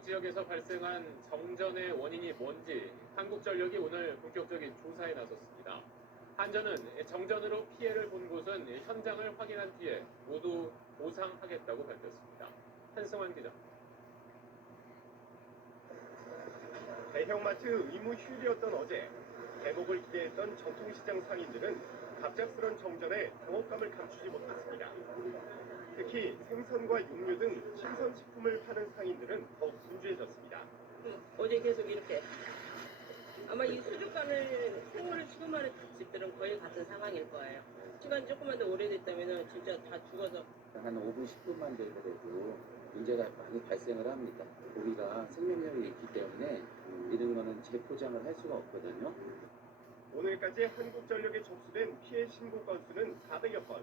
일부 지역에서 발생한 정전의 원인이 뭔지 한국전력이 오늘 본격적인 조사에 나섰습니다. 한전은 정전으로 피해를 본 곳은 현장을 확인한 뒤에 모두 보상하겠다고 밝혔습니다. 한승환 기자. 대형마트 의무 휴일이었던 어제 개복을 기대했던 전통시장 상인들은 갑작스런 정전에 당혹감을 감추지 못했습니다. 특히 생선과 육류 등 신선식품을 파는 상인들은 더욱 분주해졌습니다. 어제 계속 이렇게 아마 이 수족관을 생물을 취급하는 집들은 거의 같은 상황일 거예요. 시간이 조금만 더 오래됐다면 진짜 다 죽어서 한 5분, 10분만 되더라도 문제가 많이 발생을 합니다. 고기가 생명력이 있기 때문에 이런 거는 재포장을 할 수가 없거든요. 오늘까지 한국전력에 접수된 피해 신고 건수는 400여 건.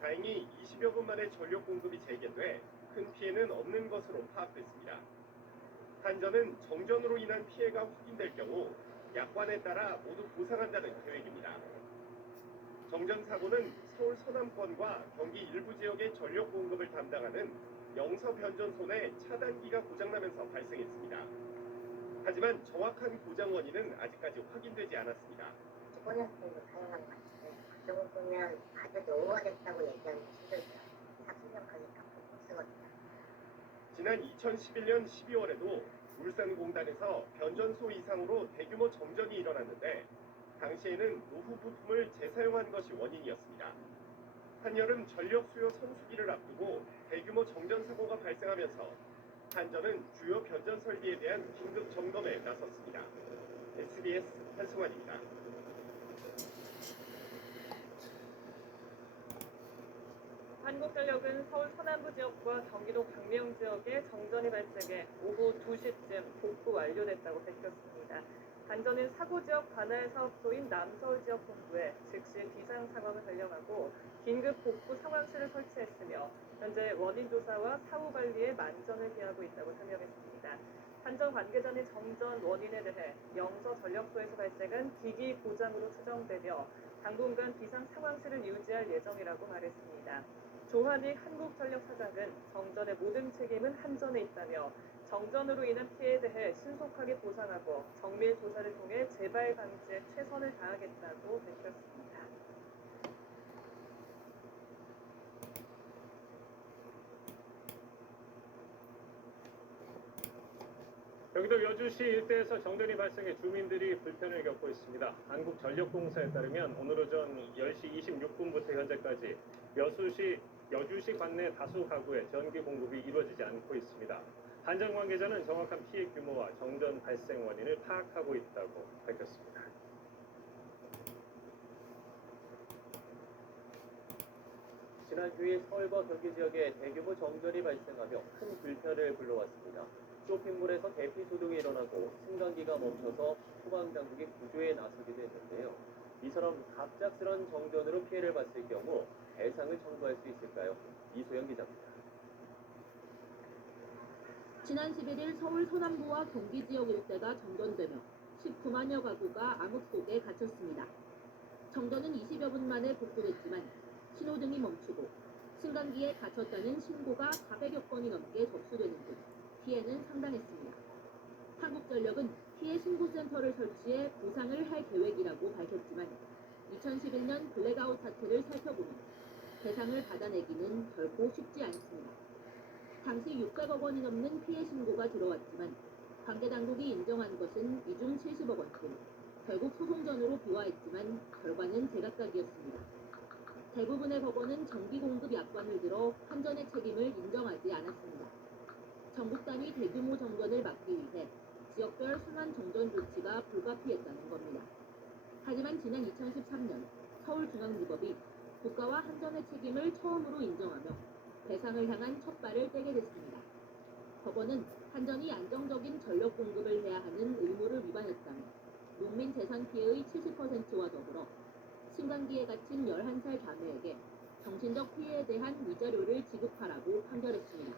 다행히 20여 분 만에 전력 공급이 재개돼 큰 피해는 없는 것으로 파악됐습니다. 한전은 정전으로 인한 피해가 확인될 경우 약관에 따라 모두 보상한다는 계획입니다. 정전 사고는 서울 서남권과 경기 일부 지역의 전력 공급을 담당하는 영서변전소 내 차단기가 고장나면서 발생했습니다. 하지만 정확한 고장 원인은 아직까지 확인되지 않았습니다. 직원한테도 다양한 것 같은데 그 정도면 아주 노후화됐다고 얘기하는 게 힘들죠. 사실력하니까 못 쓰거든요. 지난 2011년 12월에도 울산공단에서 변전소 이상으로 대규모 정전이 일어났는데 당시에는 노후 부품을 재사용한 것이 원인이었습니다. 한여름 전력 수요 성수기를 앞두고 대규모 정전 사고가 발생하면서 한전은 주요 변전 설비에 대한 긴급 점검에 나섰습니다. SBS 한승환입니다. 한국전력은 서울 서남부 지역과 경기도 광명 지역에 정전이 발생해 오후 2시쯤 복구 완료됐다고 밝혔습니다. 한전은 사고 지역 관할 사업소인 남서울 지역 본부에 즉시 비상 상황을 발령하고 긴급 복구 상황실을 설치했으며 현재 원인 조사와 사후 관리에 만전을 기하고 있다고 설명했습니다. 한전 관계자는 정전 원인에 대해 영서 전력소에서 발생한 기기 고장으로 추정되며 당분간 비상 상황실을 유지할 예정이라고 말했습니다. 조한익 한국전력 사장은 정전의 모든 책임은 한전에 있다며 정전으로 인한 피해에 대해 신속하게 보상하고 정밀 조사를 통해 재발 방지에 최선을 다하겠다고 밝혔습니다. 경기도 여주시 일대에서 정전이 발생해 주민들이 불편을 겪고 있습니다. 한국전력공사에 따르면 오늘 오전 10시 26분부터 현재까지 여주시 관내 다수 가구에 전기 공급이 이루어지지 않고 있습니다. 한전 관계자는 정확한 피해 규모와 정전 발생 원인을 파악하고 있다고 밝혔습니다. 지난 주일 서울과 경기 지역에 대규모 정전이 발생하며 큰 불편을 불러왔습니다. 쇼핑몰에서 대피 소동이 일어나고 승강기가 멈춰서 소방당국이 구조에 나서기도 했는데요. 이처럼 갑작스런 정전으로 피해를 봤을 경우 배상을 청구할 수 있을까요? 이소영 기자입니다. 지난 11일 서울 서남부와 경기 지역 일대가 정전되며 19만여 가구가 암흑 속에 갇혔습니다. 정전은 20여 분 만에 복구됐지만 신호등이 멈추고 승강기에 갇혔다는 신고가 400여 건이 넘게 접수되는 등 피해는 상당했습니다. 한국전력은 피해 신고센터를 설치해 보상을 할 계획이라고 밝혔지만 2011년 블랙아웃 사태를 살펴보면 배상을 받아내기는 결코 쉽지 않습니다. 당시 600억 원이 넘는 피해 신고가 들어왔지만 관계당국이 인정한 것은 이 중 70억 원쯤, 결국 소송전으로 비화했지만 결과는 제각각이었습니다. 대부분의 법원은 전기 공급 약관을 들어 한전의 책임을 인정하지 않았습니다. 전국 단위 대규모 정전을 막기 위해 지역별 순환 정전 조치가 불가피했다는 겁니다. 하지만 지난 2013년 서울중앙지법이 국가와 한전의 책임을 처음으로 인정하며 배상을 향한 첫 발을 떼게 됐습니다. 법원은 한전이 안정적인 전력 공급을 해야 하는 의무를 위반했다며 농민 재산 피해의 70%와 더불어 승강기에 갇힌 11살 자매에게 정신적 피해에 대한 위자료를 지급하라고 판결했습니다.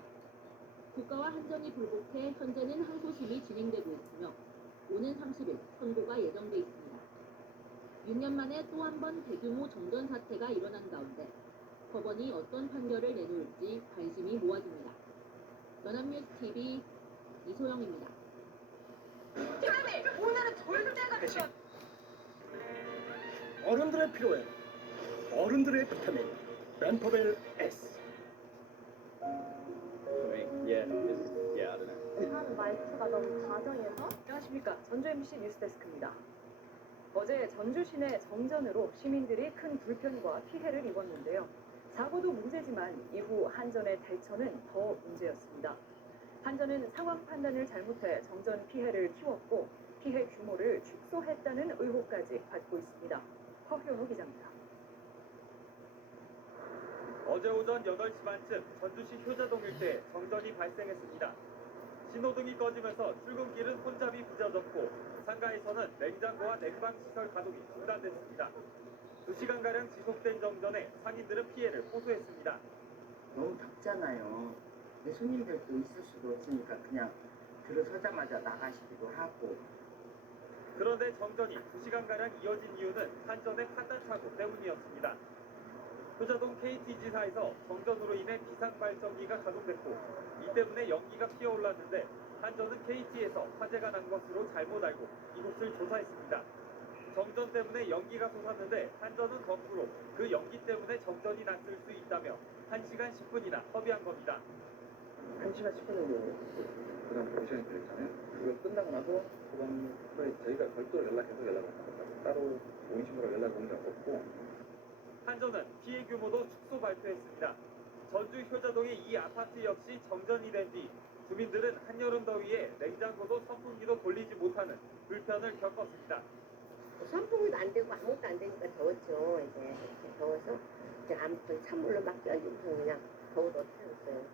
국가와 한전이 불복해 현재는 항소심이 진행되고 있으며 오는 30일 선고가 예정돼 있습니다. 6년 만에 또 한 번 대규모 정전 사태가 일어난 가운데 법원이 어떤 판결을 내놓을지 관심이 모아집니다. 연합뉴스 TV 이소영입니다. 어른들의 피로에 어른들의 비타민 렌퍼벨 S. 한 말투가 너무 가정에서. 안녕하십니까. 전주 MC 뉴스데스크입니다. 어제 전주 시내 정전으로 시민들이 큰 불편과 피해를 입었는데요. 사고도 문제지만 이후 한전의 대처는 더 문제였습니다. 한전은 상황 판단을 잘못해 정전 피해를 키웠고 피해 규모를 축소했다는 의혹까지 받고 있습니다. 허효호 기자입니다. 어제 오전 8시 반쯤 전주시 효자동 일대에 정전이 발생했습니다. 신호등이 꺼지면서 출근길은 혼잡이 빚어졌고 상가에서는 냉장고와 냉방시설 가동이 중단됐습니다. 2시간가량 지속된 정전에 상인들은 피해를 호소했습니다. 너무 덥잖아요. 근데 손님들도 있을 수도 없으니까 그냥 들어서자마자 나가시기도 하고. 그런데 정전이 2시간가량 이어진 이유는 한전의 판단착오 때문이었습니다. 효자동 KT지사에서 정전으로 인해 비상발전기가 가동됐고 이 때문에 연기가 피어올랐는데 한전은 KT에서 화재가 난 것으로 잘못 알고 이곳을 조사했습니다. 정전 때문에 연기가 솟았는데 한전은 거꾸로 그 연기 때문에 정전이 났을 수 있다며 1시간 10분이나 허비한 겁니다. 1시간 10분이면 그다음 오션이 들렸잖아요. 그거 끝나고 나서 소방서에 저희가 별도로 연락을 받았다고 따로 오인신고로 연락 온 게 없고. 한전은 피해 규모도 축소 발표했습니다. 전주 효자동의 이 아파트 역시 정전이 된 뒤 주민들은 한여름 더위에 냉장고도 선풍기도 돌리지 못하는 불편을 겪었습니다. 선풍기도 안 되고 아무것도 안 되니까 더웠죠. 이제 더워서 이제 아무튼 찬물로 막 껴주면서 그냥 더워도 태웠어요.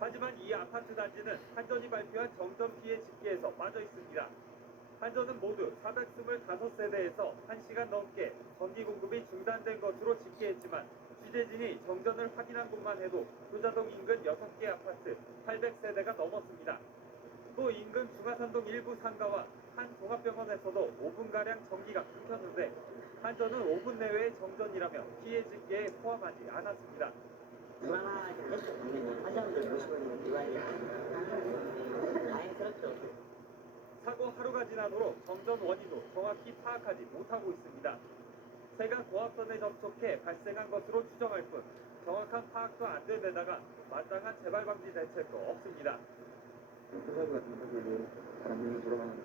하지만 이 아파트 단지는 한전이 발표한 정전 피해 집계에서 빠져 있습니다. 한전은 모두 425세대에서 1시간 넘게 전기 공급이 중단된 것으로 집계했지만 취재진이 정전을 확인한 곳만 해도 효자동 인근 6개 아파트 800세대가 넘었습니다. 또 인근 중화산동 일부 상가와 한 종합병원에서도 5분가량 전기가 끊겼는데 한전은 5분 내외의 정전이라며 피해 집계에 포함하지 않았습니다. 불안하게 했죠. 당연히 환자분들 모시고 있는 다행스럽죠. 사고 하루가 지나도록 정전 원인도 정확히 파악하지 못하고 있습니다. 세관 고압선에 접촉해 발생한 것으로 추정할 뿐 정확한 파악도 안 된 데다가 마땅한 재발 방지 대책도 없습니다. 토사구 같은 것들도 바람이 돌아가는 거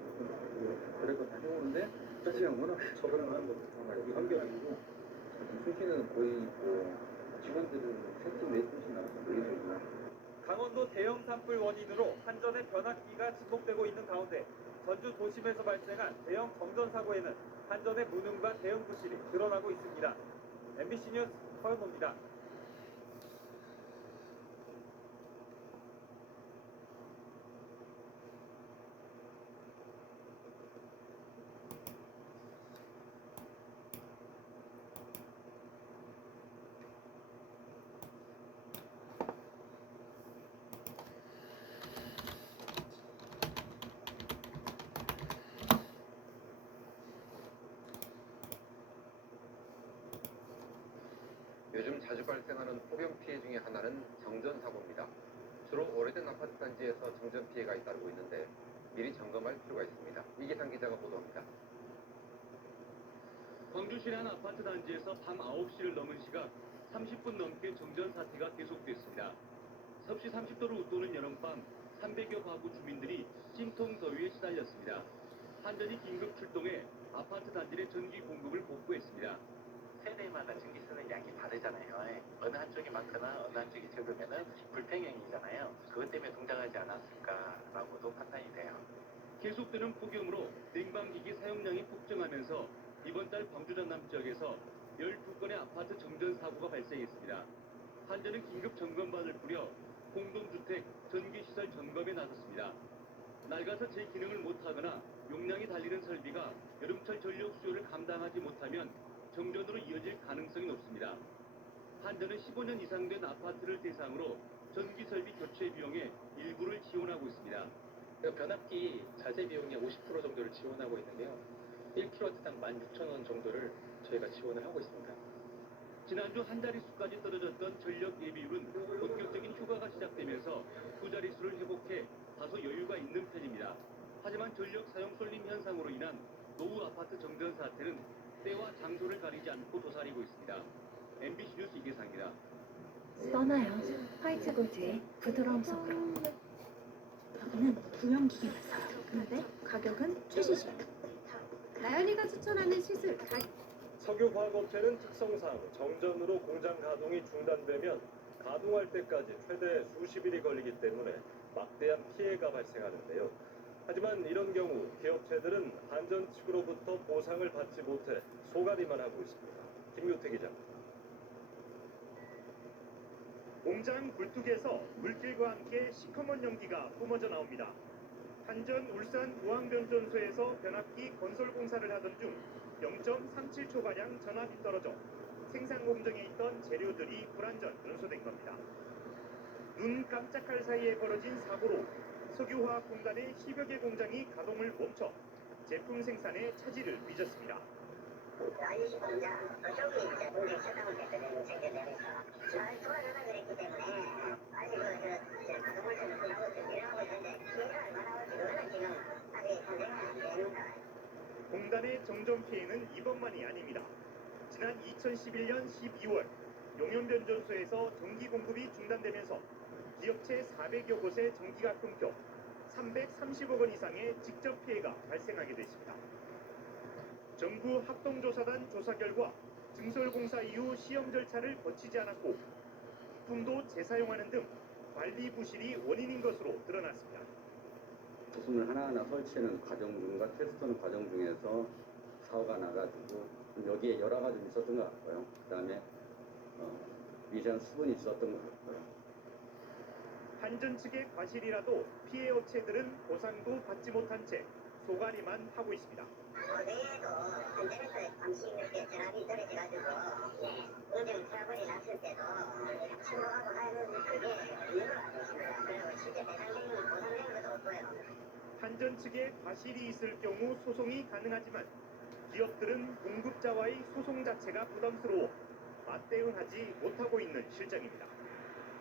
그럴 거다 해오는데 자체가 워낙 저번에 하는 것도 여기 환경이고 수시는 거의 직원들은 3팀 4팀씩 나가서 예술이고. 강원도 대형 산불 원인으로 한전의 변압기가 지속되고 있는 가운데 전주 도심에서 발생한 대형 정전 사고에는 한전의 무능과 대응 부실이 드러나고 있습니다. MBC 뉴스 허연호입니다. 요즘 자주 발생하는 폭염 피해 중에 하나는 정전 사고입니다. 주로 오래된 아파트 단지에서 정전 피해가 잇따르고 있는데 미리 점검할 필요가 있습니다. 이기상 기자가 보도합니다. 광주시 한 아파트 단지에서 밤 9시를 넘은 시각 30분 넘게 정전 사태가 계속됐습니다. 섭씨 30도를 웃도는 여름밤 300여 가구 주민들이 찜통 더위에 시달렸습니다. 한전이 긴급 출동해 아파트 단지 내 전기 공급을 복구했습니다. 세대마다 전기 쓰는 양이 다르잖아요. 어느 한쪽이 많거나 어느 한쪽이 적으면은 불평형이잖아요. 그것 때문에 동작하지 않았을까라고도 판단이 돼요. 계속되는 폭염으로 냉방기기 사용량이 폭증하면서 이번 달 광주 전남 지역에서 12건의 아파트 정전 사고가 발생했습니다. 한전은 긴급 점검반을 꾸려 공동주택 전기시설 점검에 나섰습니다. 낡아서 제 기능을 못하거나 용량이 달리는 설비가 여름철 전력 수요를 감당하지 못하면 정전으로 이어질 가능성이 높습니다. 한전은 15년 이상 된 아파트를 대상으로 전기설비 교체 비용의 일부를 지원하고 있습니다. 변압기 자재 비용의 50% 정도를 지원하고 있는데요. 1kW당 16,000원 정도를 저희가 지원을 하고 있습니다. 지난주 한 자릿수까지 떨어졌던 전력 예비율은 본격적인 휴가가 시작되면서 두 자릿수를 회복해 다소 여유가 있는 편입니다. 하지만 전력 사용 쏠림 현상으로 인한 노후 아파트 정전 사태는 때와 장소를 가리지 않고 도사리고 있습니다. MBC 뉴스 이계상입니다. 써나요. 화이트 골드의 부드러움 속으로. 여기는 구형기계를 써요. 근데 가격은 최신식. 나연이가 추천하는 시술 석유화학업체는 특성상 정전으로 공장 가동이 중단되면 가동할 때까지 최대 수십 일이 걸리기 때문에 막대한 피해가 발생하는데요. 하지만 이런 경우 기업체들은 한전 측으로부터 보상을 받지 못해 소가리만 하고 있습니다. 김유태 기자입니다. 공장 굴뚝에서 물길과 함께 시커먼 연기가 뿜어져 나옵니다. 한전 울산 무항변전소에서 변압기 건설 공사를 하던 중 0.37초가량 전압이 떨어져 생산 공정에 있던 재료들이 불완전 연소된 겁니다. 눈 깜짝할 사이에 벌어진 사고로 석유화학공단의 10여 개 공장이 가동을 멈춰 제품 생산에 차질을 빚었습니다. 공단의 정전 피해는 이번만이 아닙니다. 지난 2011년 12월 용현변전소에서 전기 공급이 중단되면서 기업체 400여 곳에 전기가 끊겨 330억 원 이상의 직접 피해가 발생하게 됐습니다. 정부 합동조사단 조사 결과 증설공사 이후 시험 절차를 거치지 않았고 부품도 재사용하는 등 관리 부실이 원인인 것으로 드러났습니다. 부품을 하나하나 설치하는 과정 중과 테스트하는 과정 중에서 사고가 나가지고 여기에 여러 가지 있었던 것 같고요. 그다음에 미세한 수분이 있었던 것 같고요. 한전 측의 과실이라도 피해 업체들은 보상도 받지 못한 채 소가리만 하고 있습니다. 어제에도 인터넷에 잠시 이렇게 전압이 떨어져가지고 의정 트러블이 났을 때도 신고하고 하는 그게 이유가 안 됐습니다. 그리고 실제 배상된 건 보상된 것도 없고요. 한전 측에 과실이 있을 경우 소송이 가능하지만 기업들은 공급자와의 소송 자체가 부담스러워 맞대응하지 못하고 있는 실정입니다.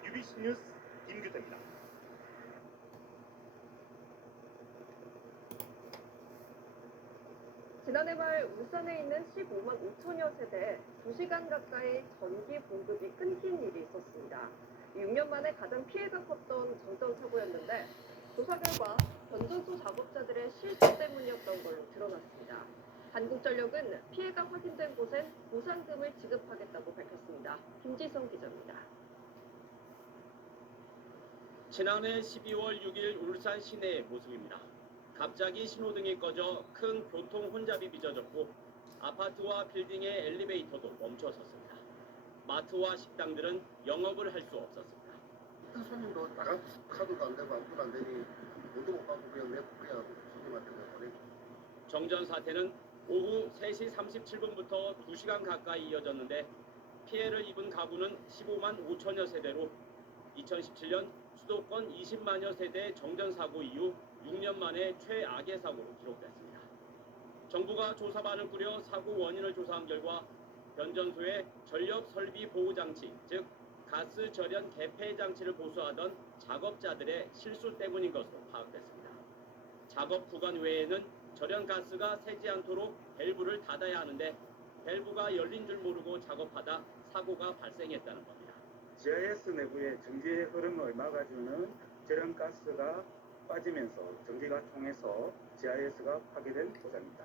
UBC 뉴스 김규태입니다. 지난해 말 울산에 있는 15만 5천여 세대에 2시간 가까이 전기 공급이 끊긴 일이 있었습니다. 6년 만에 가장 피해가 컸던 정전 사고였는데 조사 결과 변전소 작업자들의 실수 때문이었던 걸로 드러났습니다. 한국전력은 피해가 확인된 곳엔 보상금을 지급하겠다고 밝혔습니다. 김지성 기자입니다. 지난해 12월 6일 울산 시내의 모습입니다. 갑자기 신호등이 꺼져 큰 교통 혼잡이 빚어졌고 아파트와 빌딩의 엘리베이터도 멈춰섰습니다. 마트와 식당들은 영업을 할 수 없었습니다. 손님도 나갈 카드도 안 되고 아무것도 안 되니 돈도 못 받고 그냥 손님한테 보내고. 정전 사태는 오후 3시 37분부터 2시간 가까이 이어졌는데 피해를 입은 가구는 15만 5천여 세대로 2017년 수도권 20만여 세대 정전 사고 이후 6년 만에 최악의 사고로 기록됐습니다. 정부가 조사반을 꾸려 사고 원인을 조사한 결과 변전소의 전력 설비 보호 장치, 즉 가스 절연 개폐 장치를 보수하던 작업자들의 실수 때문인 것으로 파악됐습니다. 작업 구간 외에는 절연 가스가 새지 않도록 밸브를 닫아야 하는데 밸브가 열린 줄 모르고 작업하다 사고가 발생했다는 겁니다. GIS 내부의 전기의 흐름을 막아주는 절연 가스가 빠지면서 전기가 통해서 GIS가 파괴된 고장입니다.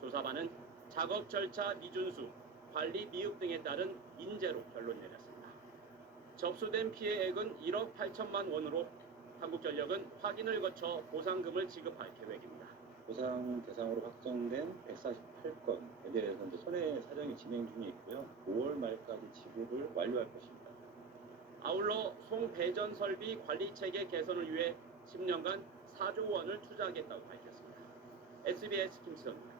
조사반은 작업 절차 미준수, 관리 미흡 등에 따른 인재로 결론 내렸습니다. 접수된 피해액은 1억 8천만 원으로 한국전력은 확인을 거쳐 보상금을 지급할 계획입니다. 보상 대상으로 확정된 148건에 대해서 손해 사정이 진행 중에 있고요. 5월 말까지 지급을 완료할 것입니다. 아울러 송배전 설비 관리 체계 개선을 위해 10년간 4조 원을 투자하겠다고 밝혔습니다. SBS 김수현입니다.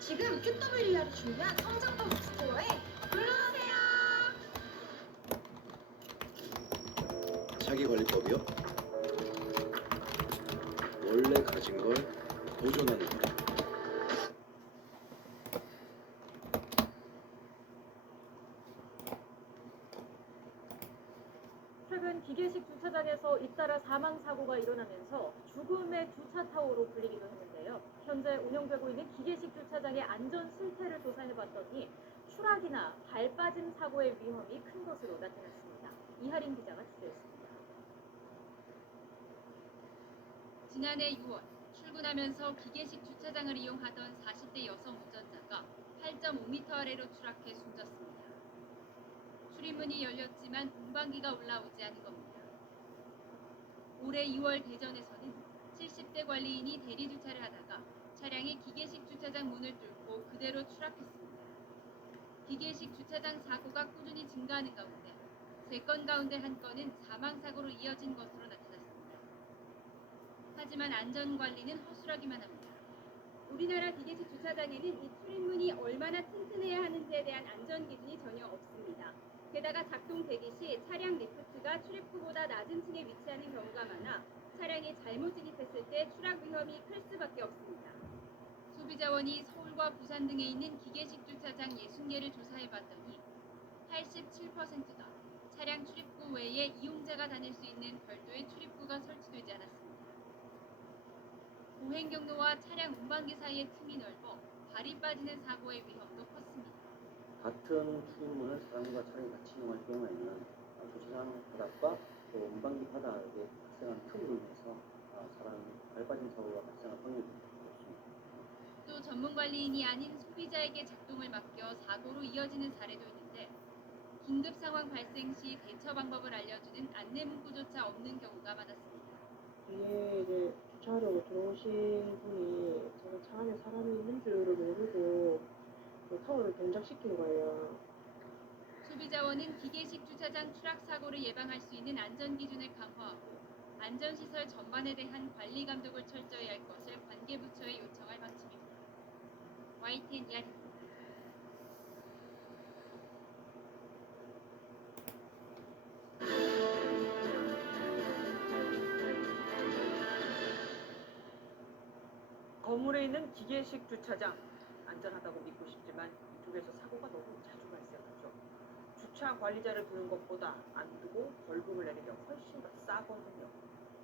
지금 QWER이 준비한 성장통 스토어에 불러오세요. 사기관리법이요? 원래 가진 걸 보존하는 거예요. 사망 사고가 일어나면서 죽음의 주차 타워로 불리기도 했는데요. 현재 운영되고 있는 기계식 주차장의 안전 실태를 조사해봤더니 추락이나 발 빠짐 사고의 위험이 큰 것으로 나타났습니다. 이하린 기자가 취재했습니다. 지난해 6월 출근하면서 기계식 주차장을 이용하던 40대 여성 운전자가 8.5m 아래로 추락해 숨졌습니다. 출입문이 열렸지만 운반기가 올라오지 않은 겁니다. 올해 2월 대전에서는 70대 관리인이 대리 주차를 하다가 차량이 기계식 주차장 문을 뚫고 그대로 추락했습니다. 기계식 주차장 사고가 꾸준히 증가하는 가운데 3건 가운데 1건은 사망사고로 이어진 것으로 나타났습니다. 하지만 안전관리는 허술하기만 합니다. 우리나라 기계식 주차장에는 이 출입문이 얼마나 튼튼해야 하는지에 대한 안전 기준이 전혀 없습니다. 게다가 작동 대기 시 차량 리프트가 출입구보다 낮은 층에 위치하는 경우가 많아 차량이 잘못 진입했을 때 추락 위험이 클 수밖에 없습니다. 소비자원이 서울과 부산 등에 있는 기계식 주차장 60개를 조사해봤더니 87%가 차량 출입구 외에 이용자가 다닐 수 있는 별도의 출입구가 설치되지 않았습니다. 보행 경로와 차량 운반기 사이의 틈이 넓어 발이 빠지는 사고의 위험도 컸습니다. 같은 출입문을 사람과 차량이 같이 이용할 경우에는 주차장 바닥과 또 운반기 바닥에 발생한 틈으로 인해서 사람 발 빠진 사고가 발생할 확률이 높습니다. 또 전문 관리인이 아닌 소비자에게 작동을 맡겨 사고로 이어지는 사례도 있는데 긴급 상황 발생 시 대처 방법을 알려주는 안내 문구조차 없는 경우가 많았습니다. 뒤에 이제 주차하려고 들어오신 분이 제가 차 안에 사람이 있는 줄을 모르고 타워를 동작시킨 거예요. 소비자원은 기계식 주차장 추락 사고를 예방할 수 있는 안전 기준을 강화하고 안전시설 전반에 대한 관리 감독을 철저히 할 것을 관계부처에 요청할 방침입니다. YTN 이하입니다. 건물에 있는 기계식 주차장 안전하다고 믿고 싶지만 이쪽에서 사고가 너무 자주 발생하죠. 주차 관리자를 두는 것보다 안 두고 벌금을 내는 게 훨씬 더 싸거든요.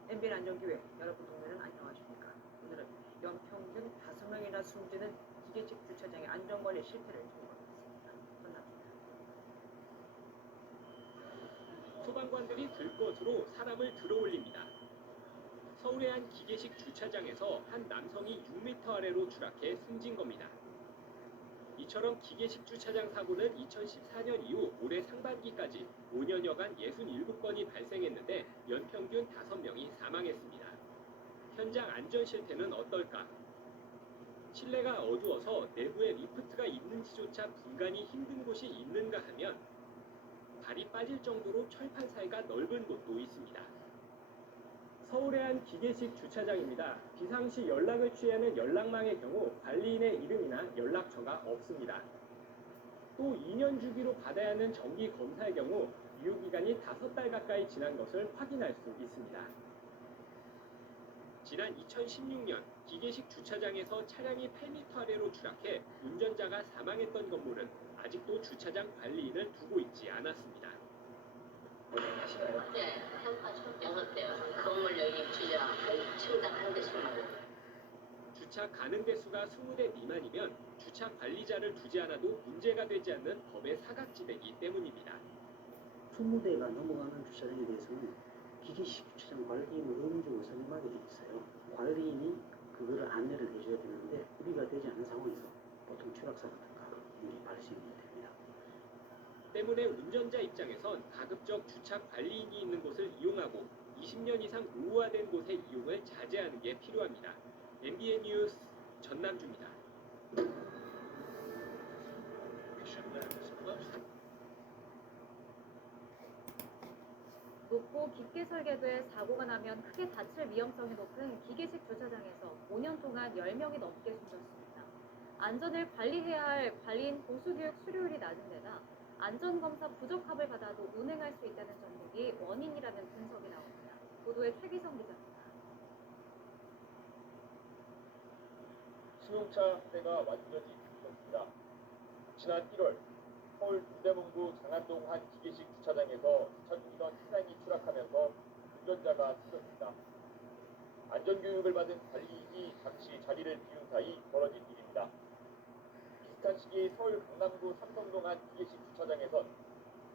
MBN 안전기획 여러분 동네는 안녕하십니까? 오늘은 연평균 5명이나 숨지는 기계식 주차장의 안전관리 실태를 점검하겠습니다. 전남입니다. 소방관들이 들것으로 사람을 들어올립니다. 서울의 한 기계식 주차장에서 한 남성이 6m 아래로 추락해 숨진 겁니다. 이처럼 기계식 주차장 사고는 2014년 이후 올해 상반기까지 5년여간 67건이 발생했는데 연평균 5명이 사망했습니다. 현장 안전 실태는 어떨까? 실내가 어두워서 내부에 리프트가 있는지조차 분간이 힘든 곳이 있는가 하면 발이 빠질 정도로 철판 사이가 넓은 곳도 있습니다. 서울의 한 기계식 주차장입니다. 비상시 연락을 취하는 연락망의 경우 관리인의 이름이나 연락처가 없습니다. 또 2년 주기로 받아야 하는 정기 검사의 경우 유효기간이 5달 가까이 지난 것을 확인할 수 있습니다. 지난 2016년 기계식 주차장에서 차량이 8m 아래로 추락해 운전자가 사망했던 건물은 아직도 주차장 관리인을 두고 있지 않았습니다. 네, 평가 첫 영업돼요. 건물 여기 주차 층당 한 대씩만. 주차 가능 대수가 20대 미만이면 주차 관리자를 두지 않아도 문제가 되지 않는 법의 사각지대이기 때문입니다. 20대가 넘어가는 주차장에 대해서는 기계식 주차장 관리인을 의무적으로 선임하게 돼 있어요. 관리인이 그거를 안내를 해줘야 되는데 우리가 되지 않은 상황에서 보통 추락사고든가 일이 발생이 됩니다. 때문에 운전자 입장에선 가급적 주차 관리인이 있는 곳을 이용하고 20년 이상 노후화된 곳의 이용을 자제하는 게 필요합니다. MBN 뉴스 전남주입니다. 높고 깊게 설계돼 사고가 나면 크게 다칠 위험성이 높은 기계식 주차장에서 5년 동안 10명이 넘게 숨졌습니다. 안전을 관리해야 할 관리인 보수교육 수료율이 낮은 데다 안전검사 부적합을 받아도 운행할 수 있다는 전목이 원인이라는 분석이 나옵니다. 보도에 최기성 기자입니다. 승용차 한 대가 완전히 뒤집혔습니다. 지난 1월 서울 동대문구 장안동 한 기계식 주차장에서 주차 중이던 차량이 추락하면서 운전자가 숨졌습니다. 안전교육을 받은 관리인이 잠시 자리를 비운 사이 벌어진 일입니다. 비슷한 시기 서울 강남구 삼성동 한 기계식 주차장에선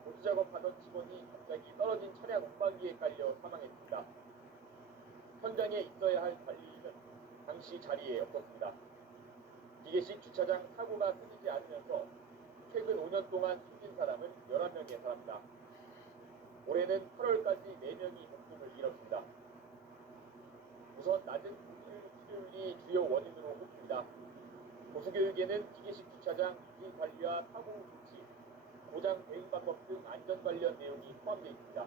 보수작업하던 직원이 갑자기 떨어진 차량 운반기에 깔려 사망했습니다. 현장에 있어야 할 관리인은 당시 자리에 없었습니다. 기계식 주차장 사고가 끊이지 않으면서 최근 5년 동안 숨진 사람은 11명에 달합니다. 올해는 8월까지 4명이 목숨을 잃었습니다. 우선 낮은 수리율이 주요 원인으로 꼽힙니다. 보수교육에는 기계식 주차장 유지 관리와 사고 조치, 고장 대응 방법 등 안전 관련 내용이 포함되어 있습니다.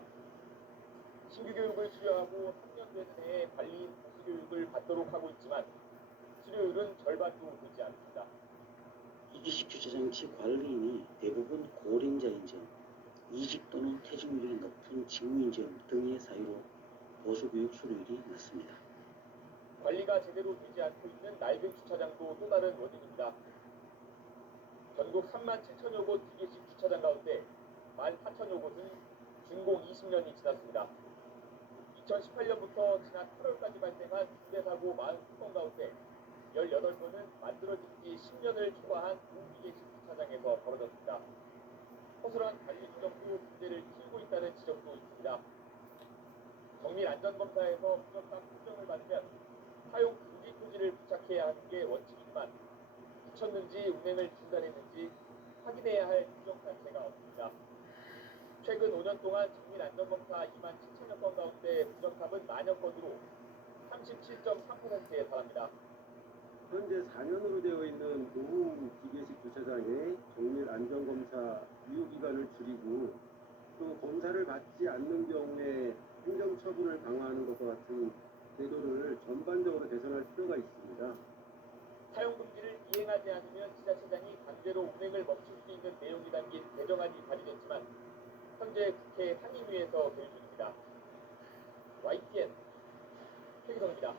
신규 교육을 수료하고 3년 되는 해에 관리인 보수교육을 받도록 하고 있지만 수료율은 절반도 되지 않습니다. 기계식 주차장 측 관리인이 대부분 고龄자인 점, 이직 또는 퇴직률이 높은 직무인 점 등의 사유로 보수교육 수료율이 낮습니다. 관리가 제대로 되지 않고 있는 낡은 주차장도 또 다른 원인입니다. 전국 3만 7천여 곳 기계식 주차장 가운데 14,000여 곳은 준공 20년이 지났습니다. 2018년부터 지난 8월까지 발생한 중대사고 42건 가운데 18건은 만들어진 지 10년을 초과한 무기계식 주차장에서 벌어졌습니다. 허술한 관리 부정도 문제를 키우고 있다는 지적도 있습니다. 정밀안전검사에서 부적합 판정을 받으면 사용 금지 표지를 부착해야 하는 게 원칙이지만 붙였는지 운행을 중단했는지 확인해야 할 규정자체가 없습니다. 최근 5년 동안 정밀안전검사 2만 7천여 건 가운데 부적합은 만여 건으로 37.3%에 달합니다. 현재 4년으로 되어 있는 오후 기계식 주차장의 정밀 안전검사 유효기간을 줄이고 또 검사를 받지 않는 경우에 행정처분을 강화하는 것과 같은 제도를 전반적으로 개선할 필요가 있습니다. 사용금지를 이행하지 않으면 지자체장이 강제로 운행을 멈출 수 있는 내용이 담긴 개정안이 발의됐지만 현재 국회 상임위에서 계류 중입니다. YTN 최기성입니다.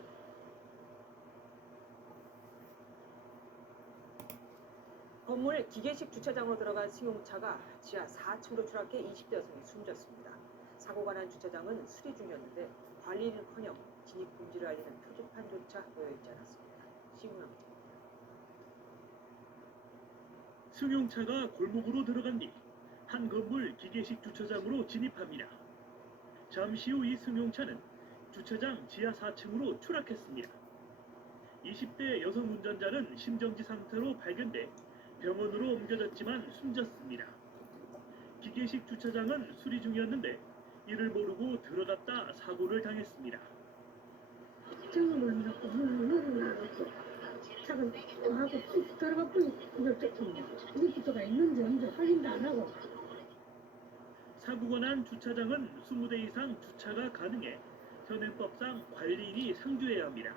건물 기계식 주차장으로 들어간 승용차가 지하 4층으로 추락해 20대 여성이 숨졌습니다. 사고가 난 주차장은 수리 중이었는데 관리는커녕 진입 금지를 알리는 표지판조차 놓여 있지 않았습니다. 신문합니다. 승용차가 골목으로 들어간 뒤 한 건물 기계식 주차장으로 진입합니다. 잠시 후 이 승용차는 주차장 지하 4층으로 추락했습니다. 20대 여성 운전자는 심정지 상태로 발견돼 병원으로 옮겨졌지만 숨졌습니다. 기계식 주차장은 수리 중이었는데 이를 모르고 들어갔다 사고를 당했습니다. 정문을 잡고 문을 열었어. 차가 하고 쑥 들어가 보니 리프트가 있는지 없는지 확인도 안 하고. 사고가 난 주차장은 20대 이상 주차가 가능해 현행법상 관리인이 상주해야 합니다.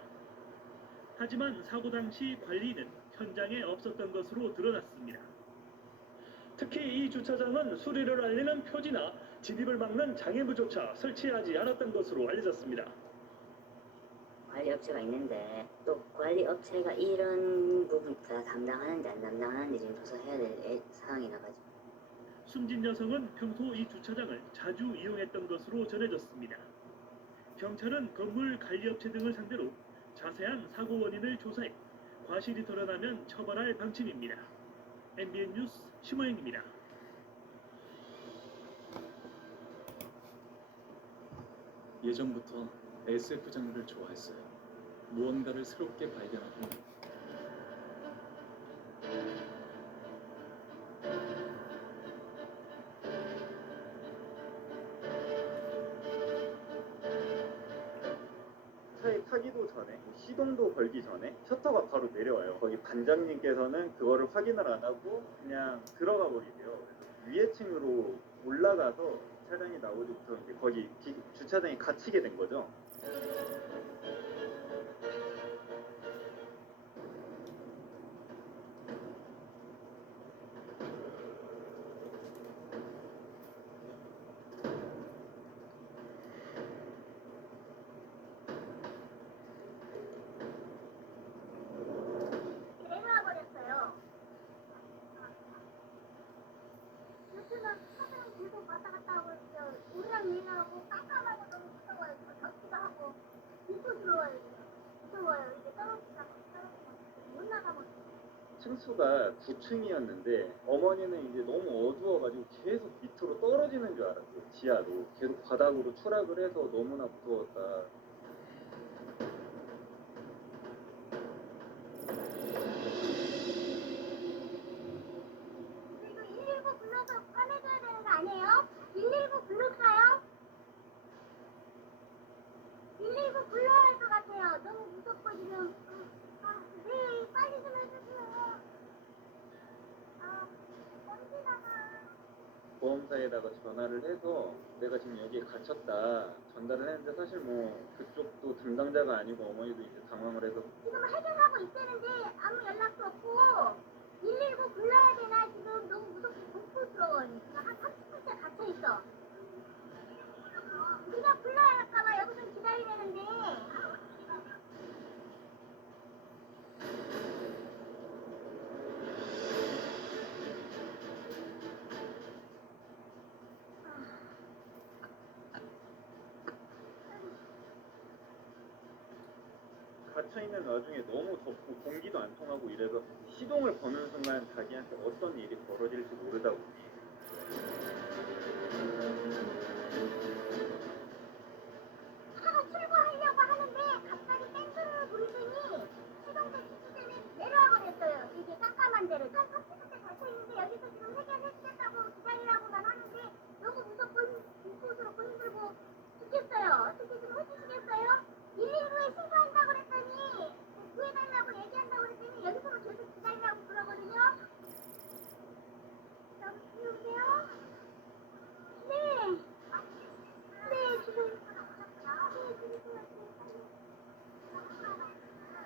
하지만 사고 당시 관리인은 현장에 없었던 것으로 드러났습니다. 특히 이 주차장은 수리를 알리는 표지나 진입을 막는 장애물조차 설치하지 않았던 것으로 알려졌습니다. 관리업체가 있는데 또 관리업체가 이런 부분부터 담당하는지 안 담당하는지 좀 조사해야 될 상황이라 가지고. 숨진 여성은 평소 이 주차장을 자주 이용했던 것으로 전해졌습니다. 경찰은 건물 관리업체 등을 상대로 자세한 사고 원인을 조사해 과실이 드러나면 처벌할 방침입니다. MBN 뉴스 심호영입니다. 예전부터 SF 장르를 좋아했어요. 무언가를 새롭게 발견하고 차에 타기도 전에 시동도 걸기 전에 셔터가 바로 내려와요. 거기 반장님께서는 그거를 확인을 안 하고 그냥 들어가 버리세요. 위에 층으로 올라가서 차량이 나오지부터 이제 거기 주차장에 갇히게 된 거죠. 내려와버렸어요. 요즘은 차량 계속 왔다 갔다 하고 우리랑 얘기하고 깜깜하고 너무 무서워요. 층수가 9층이었는데 어머니는 이제 너무 어두워가지고 계속 밑으로 떨어지는 줄 알았어요. 지하로 계속 바닥으로 추락을 해서 너무나 무서웠다. 그리고 119 불러서 꺼내줘야 되는 거 아니에요? 119 불러주세요. 119 불러야 할 것 같아요. 너무 무섭고 지금. 네, 빨리 좀 해주세요. 먼지나가. 보험사에다가 전화를 해서 내가 지금 여기에 갇혔다 전달을 했는데 사실 뭐 그쪽도 담당자가 아니고 어머니도 이제 당황을 해서 지금 해결하고 있다는데 아무 연락도 없고 119 불러야 되나 지금 너무 무섭고 공포스러워. 지금 한 30분째 갇혀있어. 우리가 불러야 할까봐 여기서 기다리려는데 갇혀있는 와중에 너무 덥고 공기도 안 통하고 이래서 시동을 거는 순간 자기한테 어떤 일이 벌어질지 모르다고. 차가 출고하려고 하는데 갑자기 땡크를 부르더니 시동도 기수점이 내려와 버렸어요. 이게 깜깜한 데를. 한 30분째 갇혀있는데 여기서 지금 해결해주겠다고 기다리라고만 하는데 너무 무섭고 공포스럽고 힘들고 죽겠어요. 어떻게 좀 해주시겠어요? 119에 신고한다고 그랬더니 구해달라고 얘기한다고 그랬더니 여기서 계속 기다리라고 그러거든요. 여보세요? 네. 네, 지금. 네, 지금.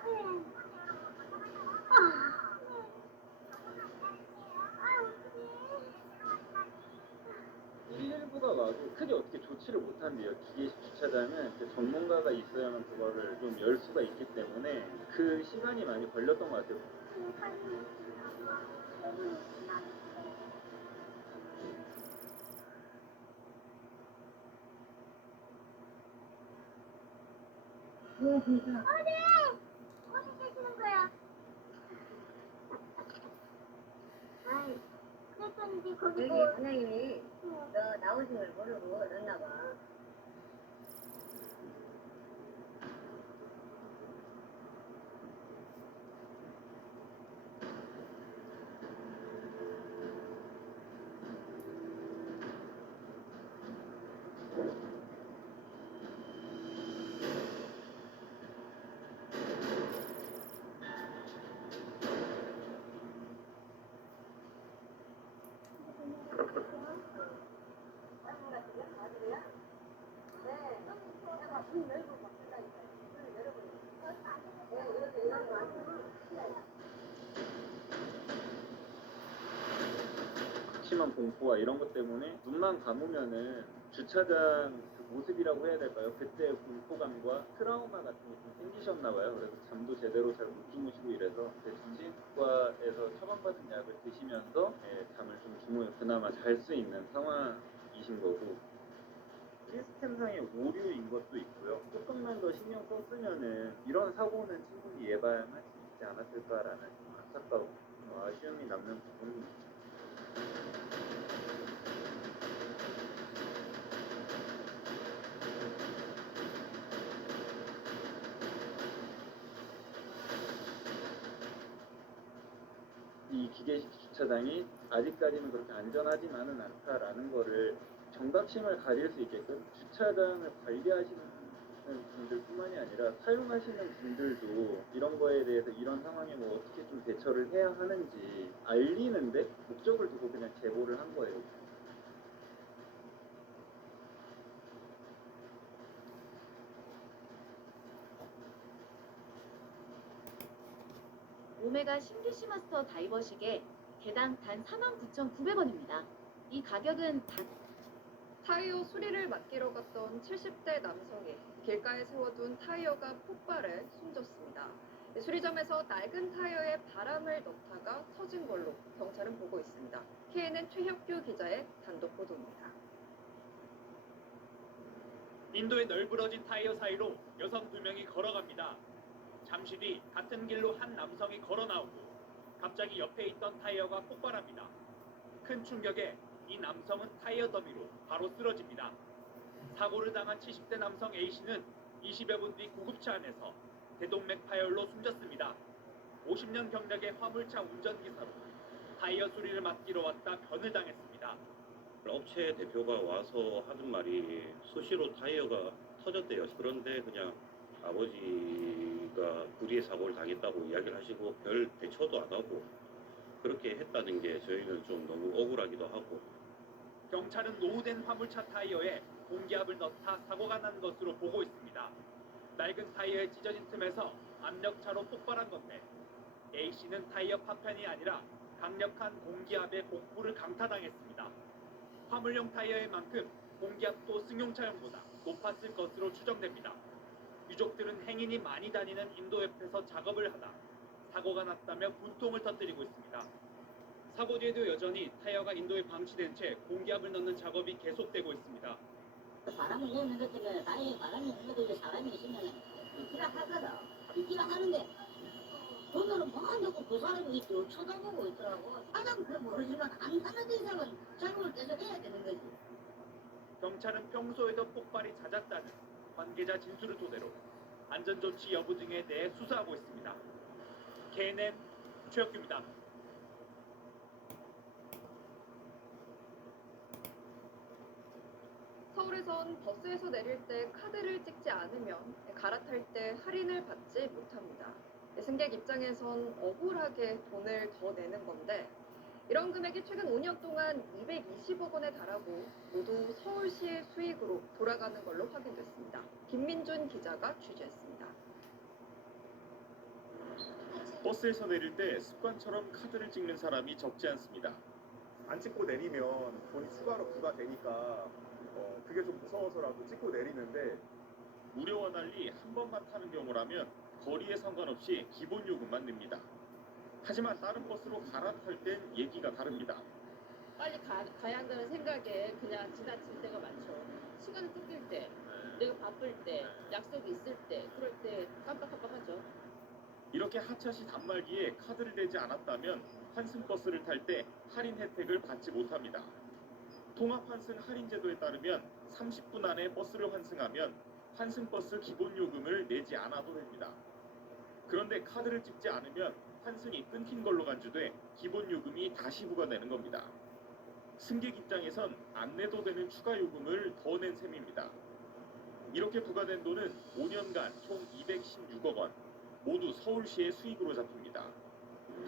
네. 아, 네. 아, 어떡해. 119가 와도 크게 어떻게 조치를 못한대요. 기계식 주차장은 그 전문가가 있어야만 그거를 좀 열 수가 있기 때문에 그 시간이 많이 걸렸던 것 같아요. 어디? 어디 계시는 거야? 아이, 그랬더니 거기 여기 뭐. 사장님이 너 나오신 걸 모르고 그랬나 봐. 심한 공포와 이런 것 때문에 눈만 감으면은 주차장 그 모습이라고 해야 될까요? 그때 공포감과 트라우마 같은 게 좀 생기셨나 봐요. 그래서 잠도 제대로 잘 못 주무시고 이래서 정신과에서 처방받은 약을 드시면서 잠을 좀 그나마 잘 수 있는 상황이신 거고, 시스템상의 오류인 것도 있고요. 조금만 더 신경 썼으면은 이런 사고는 충분히 예방할 수 있지 않았을까라는 안타까운 아쉬움이 남는 부분입니다. 이 기계식 주차장이 아직까지는 그렇게 안전하지만은 않다라는 거를 경각심을 가질 수 있게끔 주차장을 관리하시는 분들뿐만이 아니라 사용하시는 분들도 이런 거에 대해서 이런 상황에 뭐 어떻게 좀 대처를 해야 하는지 알리는데 목적을 두고 그냥 제보를 한 거예요. 오메가 신기시 마스터 다이버식에 개당 단 49,900원입니다. 이 가격은 타이어 수리를 맡기러 갔던 70대 남성이 길가에 세워둔 타이어가 폭발해 숨졌습니다. 수리점에서 낡은 타이어에 바람을 넣다가 터진 걸로 경찰은 보고 있습니다. KNN 최혁규 기자의 단독 보도입니다. 인도의 널브러진 타이어 사이로 여성 2명이 걸어갑니다. 잠시 뒤 같은 길로 한 남성이 걸어 나오고 갑자기 옆에 있던 타이어가 폭발합니다. 큰 충격에 이 남성은 타이어 더미로 바로 쓰러집니다. 사고를 당한 70대 남성 A씨는 20여 분 뒤 구급차 안에서 대동맥 파열로 숨졌습니다. 50년 경력의 화물차 운전기사로 타이어 수리를 맡기러 왔다 변을 당했습니다. 업체 대표가 와서 하는 말이 수시로 타이어가 터졌대요. 그런데 그냥 아버지가 불의의 사고를 당했다고 이야기를 하시고 별 대처도 안 하고 그렇게 했다는 게 저희는 좀 너무 억울하기도 하고. 경찰은 노후된 화물차 타이어에 공기압을 넣다 사고가 난 것으로 보고 있습니다. 낡은 타이어에 찢어진 틈에서 압력차로 폭발한 건데 A씨는 타이어 파편이 아니라 강력한 공기압에 복부를 강타당했습니다. 화물용 타이어인 만큼 공기압도 승용차용보다 높았을 것으로 추정됩니다. 유족들은 행인이 많이 다니는 인도 옆에서 작업을 하다 사고가 났다며 분통을 터뜨리고 있습니다. 사고 뒤에도 여전히 타이어가 인도에 방치된 채 공기압을 넣는 작업이 계속되고 있습니다. 바람을 내는 것 때문에 다리에 바람이 있는 것 때문에 사람이 있으면 있기라 하거든. 있기라 하는데 돈으로 모아놓고 그 사람이 또 쳐다보고 있더라고. 사람 그 모르지만 안 사는 이상은 잘못을 계속 해야 되는 거지. 경찰은 평소에도 폭발이 잦았다는 관계자 진술을 토대로 안전조치 여부 등에 대해 수사하고 있습니다. KNN 최혁규입니다. 서울에선 버스에서 내릴 때 카드를 찍지 않으면 갈아탈 때 할인을 받지 못합니다. 승객 입장에선 억울하게 돈을 더 내는 건데 이런 금액이 최근 5년 동안 220억 원에 달하고 모두 서울시의 수익으로 돌아가는 걸로 확인됐습니다. 김민준 기자가 취재했습니다. 버스에서 내릴 때 습관처럼 카드를 찍는 사람이 적지 않습니다. 안 찍고 내리면 돈이 추가로 부과되니까 그게 좀 무서워서라도 찍고 내리는데 무료와 달리 한 번만 타는 경우라면 거리에 상관없이 기본 요금만 냅니다. 하지만 다른 버스로 갈아탈 땐 얘기가 다릅니다. 빨리 가야 한다는 생각에 그냥 지나칠 때가 많죠. 시간이 쫓길 때, 내가 바쁠 때, 약속이 있을 때, 그럴 때 깜빡깜빡하죠. 이렇게 하차시 단말기에 카드를 대지 않았다면 환승버스를 탈 때 할인 혜택을 받지 못합니다. 통합환승 할인제도에 따르면 30분 안에 버스를 환승하면 환승버스 기본요금을 내지 않아도 됩니다. 그런데 카드를 찍지 않으면 환승이 끊긴 걸로 간주돼 기본요금이 다시 부과되는 겁니다. 승객 입장에선 안 내도 되는 추가요금을 더 낸 셈입니다. 이렇게 부과된 돈은 5년간 총 216억 원, 모두 서울시의 수익으로 잡힙니다.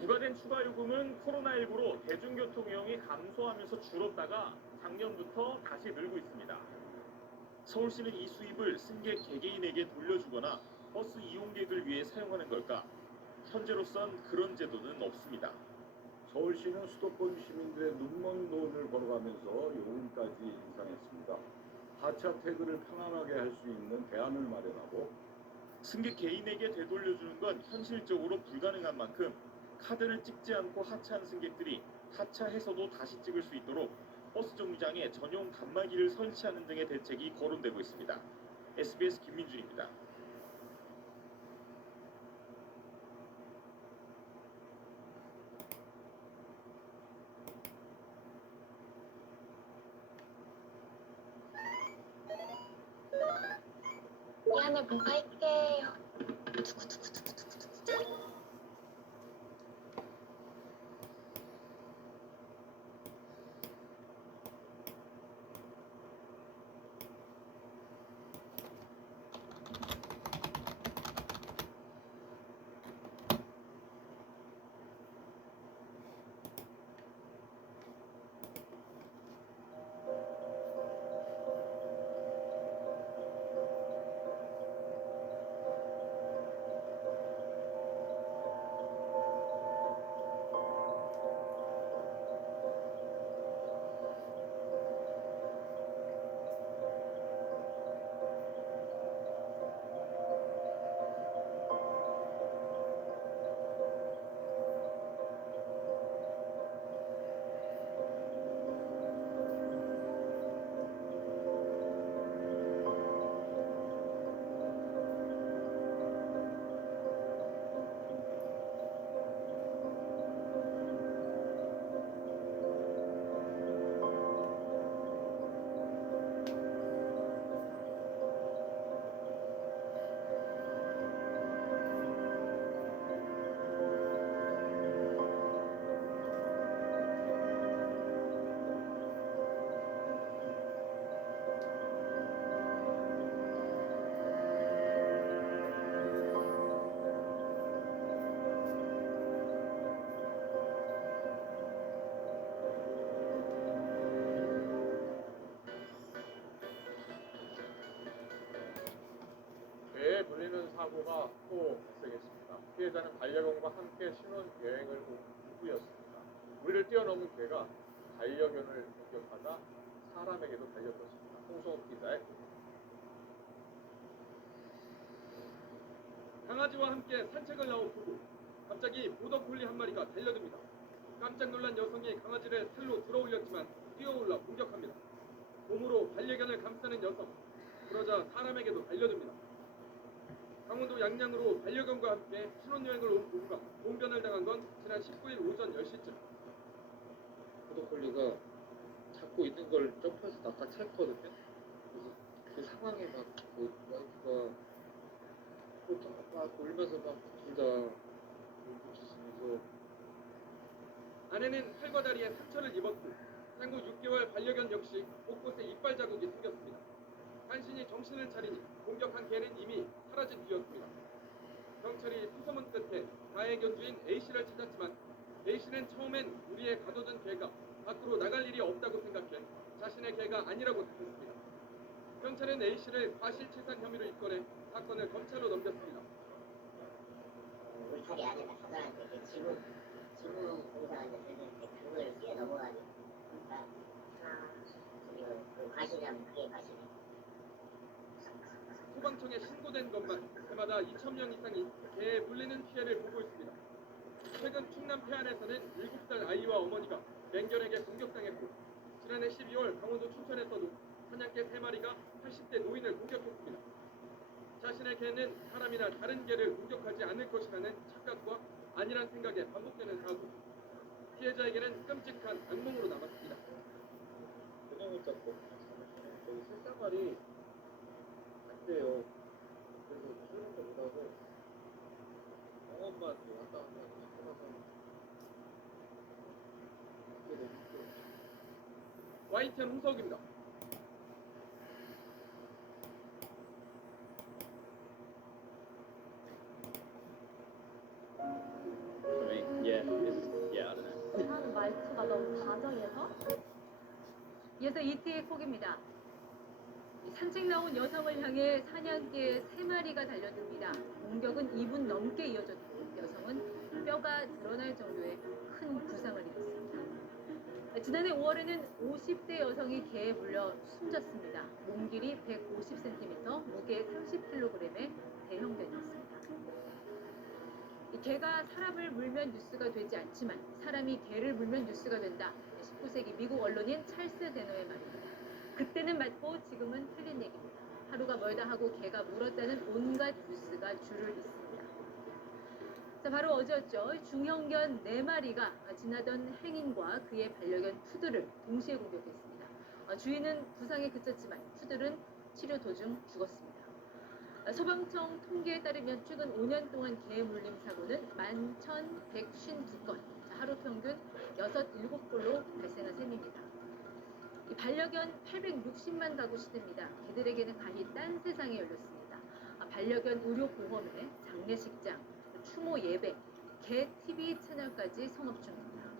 부과된 추가요금은 코로나19로 대중교통 이용이 감소하면서 줄었다가 작년부터 다시 늘고 있습니다. 서울시는 이 수입을 승객 개개인에게 돌려주거나 버스 이용객을 위해 사용하는 걸까? 현재로선 그런 제도는 없습니다. 서울시는 수도권 시민들의 눈먼 돈을 벌어가면서 요금까지 인상했습니다. 하차 태그를 편안하게 할 수 있는 대안을 마련하고 승객 개인에게 되돌려주는 건 현실적으로 불가능한 만큼 카드를 찍지 않고 하차한 승객들이 하차해서도 다시 찍을 수 있도록 버스 정류장에 전용 단말기를 설치하는 등의 대책이 거론되고 있습니다. SBS 김민준입니다. 미안해, 뭐 할게요. 사고가 또 발생했습니다. 피해자는 반려견과 함께 신혼여행을 온 부부였습니다. 우리를 뛰어넘은 개가 반려견을 공격하다 사람에게도 달렸습니다. 홍성욱 기자의 강아지와 함께 산책을 나온 부부. 갑자기 보더콜리 한 마리가 달려듭니다. 깜짝 놀란 여성이 강아지를 팔로 들어올렸지만 뛰어올라 공격합니다. 몸으로 반려견을 감싸는 여성. 그러자 사람에게도 달려듭니다. 강원도 양양으로 반려견과 함께 신혼여행을 온 부부가 봉변을 당한 건 지난 19일 오전 10시쯤. 보더콜리가 잡고 있는 걸 점프해서 낚아챘거든요. 그래서 그 상황에 막그 와이프가 막 울면서 막 둘 다 울부짖으면서 아내는 팔과 다리에 상처를 입었고 생후 6개월 반려견 역시 곳곳에 이빨 자국이 생겼습니다. 간신히 정신을 차리니 공격한 개는 이미 사라진 뒤였습니다. 경찰이 수소문 끝에 가해 견주인 A씨를 찾았지만 A씨는 처음엔 우리의 가둬둔 개가 밖으로 나갈 일이 없다고 생각해 자신의 개가 아니라고 답했습니다. 경찰은 A씨를 과실치산 혐의로 입건해 사건을 검찰로 넘겼습니다. 울타리 안에다 사장한테 그 지붕 공사가 이제 되는데 그걸 뛰어넘어가지고 그러니까 그리고 그 과실이라면 그게 과실이에요. 소방청에 신고된 것만 해마다 2,000명 이상이 개에 물리는 피해를 보고 있습니다. 최근 충남 태안에서는 7살 아이와 어머니가 맹견에게 공격당했고 지난해 12월 강원도 춘천에서도 사냥개 3마리가 80대 노인을 공격했습니다. 자신의 개는 사람이나 다른 개를 공격하지 않을 것이라는 착각과 아니란 생각에 반복되는 사고. 피해자에게는 끔찍한 악몽으로 남았습니다. 그냥 잡고 저기 새쌍알이 안 돼요. 그래서 출근도 못하고 병원만 왔다 갔다 하면서 그게 너무 힘들어요. YTN 홍석입니다. 하는 말투가 너무 다정해서. 이어서 ET의 폭입니다. 산책 나온 여성을 향해 사냥개 3마리가 달려듭니다. 공격은 2분 넘게 이어졌고 여성은 뼈가 드러날 정도의 큰 부상을 입었습니다. 지난해 5월에는 50대 여성이 개에 물려 숨졌습니다. 몸 길이 150cm, 무게 30kg의 대형견이었습니다. 이 개가 사람을 물면 뉴스가 되지 않지만 사람이 개를 물면 뉴스가 된다. 19세기 미국 언론인 찰스 데너의 말입니다. 그때는 맞고 지금은 틀린 얘기입니다. 하루가 멀다 하고 개가 물었다는 온갖 뉴스가 줄을 잇습니다. 자, 바로 어제였죠. 중형견 4마리가 지나던 행인과 그의 반려견 푸들을 동시에 공격했습니다. 주인은 부상에 그쳤지만 푸들은 치료 도중 죽었습니다. 소방청 통계에 따르면 최근 5년 동안 개 물림 사고는 11,152건, 하루 평균 6-7건로 발생한 셈입니다. 이 반려견 860만 가구 시대입니다. 개들에게는 가히 딴 세상이 열렸습니다. 반려견 의료 보험에 장례식장, 추모 예배, 개 TV 채널까지 성업 중입니다.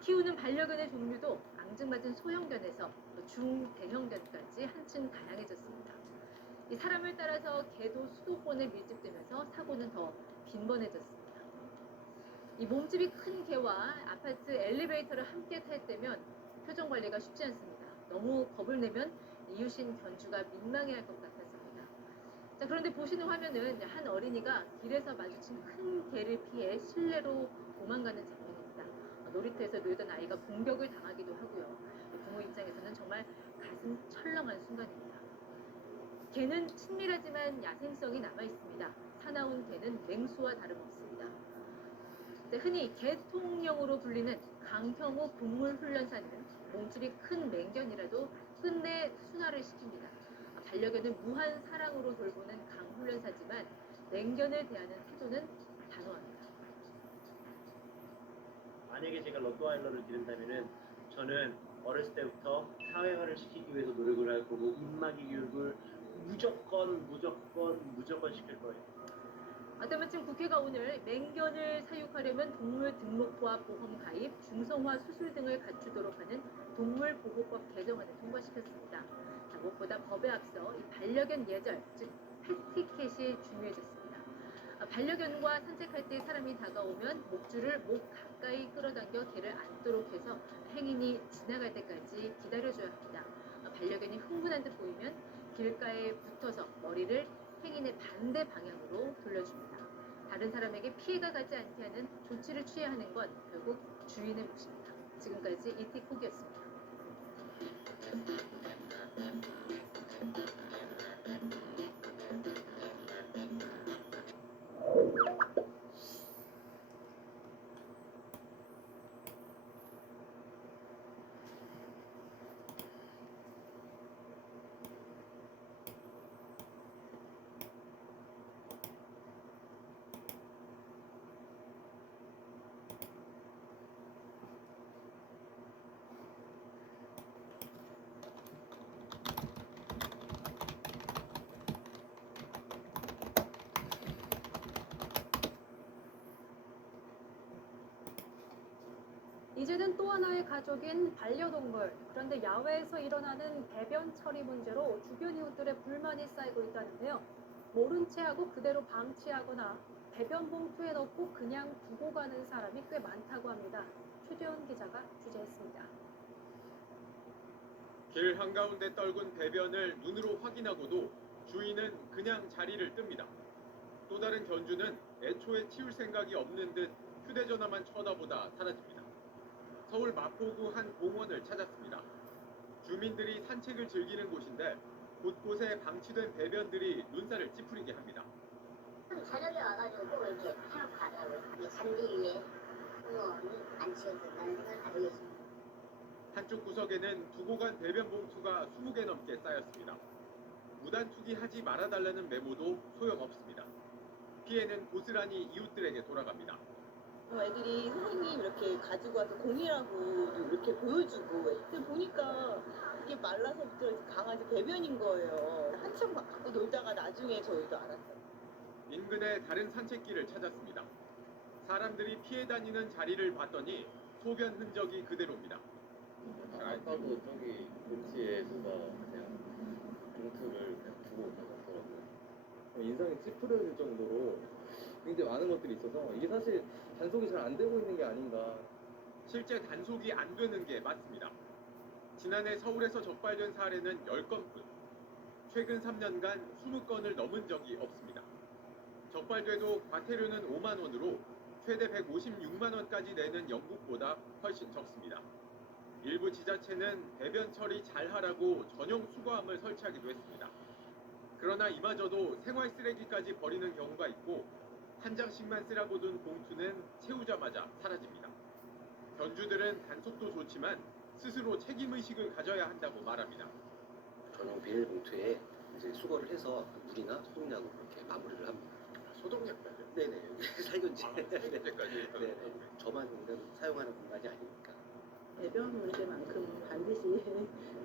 키우는 반려견의 종류도 앙증맞은 소형견에서 중대형견까지 한층 다양해졌습니다. 이 사람을 따라서 개도 수도권에 밀집되면서 사고는 더 빈번해졌습니다. 이 몸집이 큰 개와 아파트 엘리베이터를 함께 탈 때면 표정 관리가 쉽지 않습니다. 너무 겁을 내면 이웃인 견주가 민망해할 것 같았습니다. 자, 그런데 보시는 화면은 한 어린이가 길에서 마주친 큰 개를 피해 실내로 도망가는 장면입니다. 놀이터에서 놀던 아이가 공격을 당하기도 하고요. 부모 입장에서는 정말 가슴 철렁한 순간입니다. 개는 친밀하지만 야생성이 남아있습니다. 사나운 개는 맹수와 다름없습니다. 흔히 개통령으로 불리는 강형우 국물훈련사는 몸집이 큰 맹견이라도 끝내 순화를 시킵니다. 반려견은 무한 사랑으로 돌보는 강훈련사지만 맹견을 대하는 태도는 단호합니다. 만약에 제가 로트와일러를 기른다면은 저는 어렸을 때부터 사회화를 시키기 위해서 노력을 할 거고 입마기 교육을 무조건 시킬 거예요. 때마침 국회가 오늘 맹견을 사육하려면 동물 등록부와 보험 가입, 중성화 수술 등을 갖추도록 하는 동물보호법 개정안을 통과시켰습니다. 무엇보다 법에 앞서 이 반려견 예절, 즉 패티켓이 중요해졌습니다. 반려견과 산책할 때 사람이 다가오면 목줄을 목 가까이 끌어당겨 개를 앉도록 해서 행인이 지나갈 때까지 기다려줘야 합니다. 반려견이 흥분한 듯 보이면 길가에 붙어서 머리를 행인의 반대 방향으로 돌려줍니다. 다른 사람에게 피해가 가지 않게 하는 조치를 취해야 하는 건 결국 주인의 몫입니다. 지금까지 이티콕이었습니다. 이제는 또 하나의 가족인 반려동물. 그런데 야외에서 일어나는 배변 처리 문제로 주변 이웃들의 불만이 쌓이고 있다는데요. 모른 채 하고 그대로 방치하거나 배변 봉투에 넣고 그냥 두고 가는 사람이 꽤 많다고 합니다. 최재원 기자가 취재했습니다. 길 한가운데 떨군 배변을 눈으로 확인하고도 주인은 그냥 자리를 뜹니다. 또 다른 견주는 애초에 치울 생각이 없는 듯 휴대전화만 쳐다보다 사라집니다. 서울 마포구 한 공원을 찾았습니다. 주민들이 산책을 즐기는 곳인데 곳곳에 방치된 배변들이 눈살을 찌푸리게 합니다. 저녁에 와가지고 꼭 이렇게 해놓고 가더라고요. 이 잔디 위에 안 치웠었다는 생각을 가지고 있습니다. 한쪽 구석에는 두고 간 배변 봉투가 20개 넘게 쌓였습니다. 무단 투기하지 말아달라는 메모도 소용없습니다. 피해는 고스란히 이웃들에게 돌아갑니다. 애들이 선생님 이렇게 가지고 와서 공이라고 이렇게 보여주고 근데 보니까 이게 말라서부터 강아지 배변인 거예요. 한참 막 갖고 놀다가 나중에 저희도 알았어요. 인근의 다른 산책길을 찾았습니다. 사람들이 피해 다니는 자리를 봤더니 소변 흔적이 그대로입니다. 아까도 저기 근처에 누가 그냥 봉투를 그냥 두고 가셨더라고요. 인상이 찌푸려질 정도로 굉장히 많은 것들이 있어서 이게 사실 단속이 잘 안 되고 있는 게 아닌가. 실제 단속이 안 되는 게 맞습니다. 지난해 서울에서 적발된 사례는 10건뿐. 최근 3년간 20건을 넘은 적이 없습니다. 적발돼도 과태료는 5만 원으로 최대 156만 원까지 내는 영국보다 훨씬 적습니다. 일부 지자체는 배변 처리 잘하라고 전용 수거함을 설치하기도 했습니다. 그러나 이마저도 생활 쓰레기까지 버리는 경우가 있고 한 장씩만 쓰라고 둔 봉투는 채우자마자 사라집니다. 견주들은 단속도 좋지만 스스로 책임의식을 가져야 한다고 말합니다. 전용 비닐봉투에 이제 수거를 해서 물이나 소독약으로 이렇게 마무리를 합니다. 소독약까지? 네네. 살균제. 살균제까지? 네. 저만 사용하는 공간이 아니니까. 배변 문제만큼 반드시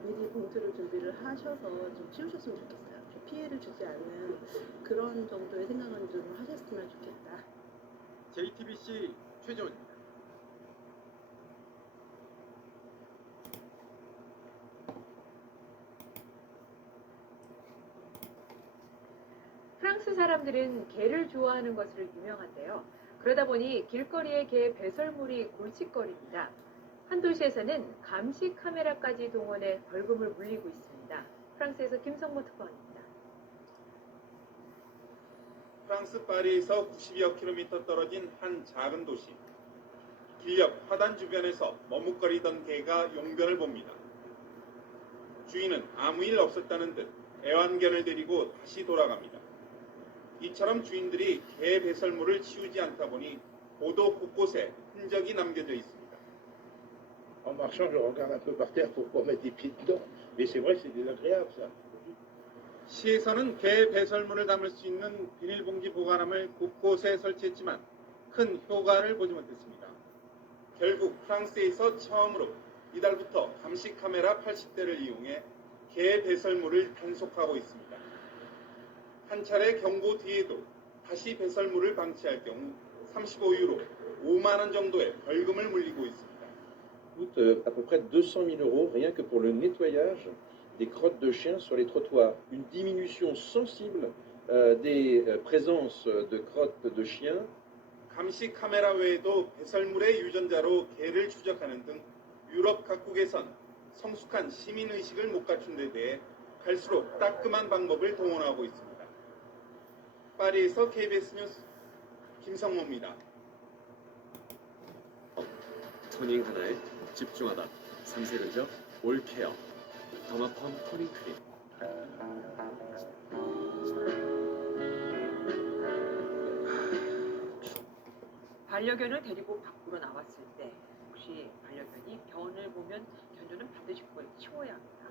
미리 봉투를 준비를 하셔서 좀 치우셨으면 좋겠어요. 피해를 주지 않는 그런 정도의 생각은 좀 하셨으면 좋겠다. JTBC 최재원입니다. 프랑스 사람들은 개를 좋아하는 것으로 유명한데요. 그러다 보니 길거리에 개 배설물이 골칫거리입니다. 한 도시에서는 감시 카메라까지 동원해 벌금을 물리고 있습니다. 프랑스에서 김성모 특파원입니다. 프랑스 파리에서 90여 킬로미터 떨어진 한 작은 도시. 길 옆 화단 주변에서 머뭇거리던 개가 용변을 봅니다. 주인은 아무 일 없었다는 듯 애완견을 데리고 다시 돌아갑니다. 이처럼 주인들이 개 배설물을 치우지 않다 보니 보도 곳곳에 흔적이 남겨져 있습니다. En marchant, je regarde un peu par terre pour pas mettre des pieds dedans. Mais c'est vrai, c'est désagréable ça. 시에서는 개 배설물을 담을 수 있는 비닐봉지 보관함을 곳곳에 설치했지만 큰 효과를 보지 못했습니다. 결국 프랑스에서 처음으로 이달부터 감시 카메라 80대를 이용해 개 배설물을 단속하고 있습니다. 한 차례 경고 뒤에도 다시 배설물을 방치할 경우 35유로, 5만 원 정도의 벌금을 물리고 있습니다. coûte à peu près 200 000 € rien que pour le nettoyage des crottes de chiens sur les trottoirs. Une diminution sensible des présences de crottes de chiens. 감시 카메라 외에도 배설물의 유전자로 개를 추적하는 등 유럽 각국에선 성숙한 시민 의식을 못 갖춘 데 대해 갈수록 따끔한 방법을 동원하고 있습니다. 파리에서 KBS 뉴스 김성모입니다. 토닝 하나에 집중하다. 삼색은저 올케어 더마펌 토닝 크림. 반려견을 데리고 밖으로 나왔을 때 혹시 반려견이 변을 보면 견주는 반드시 그걸 치워야 합니다.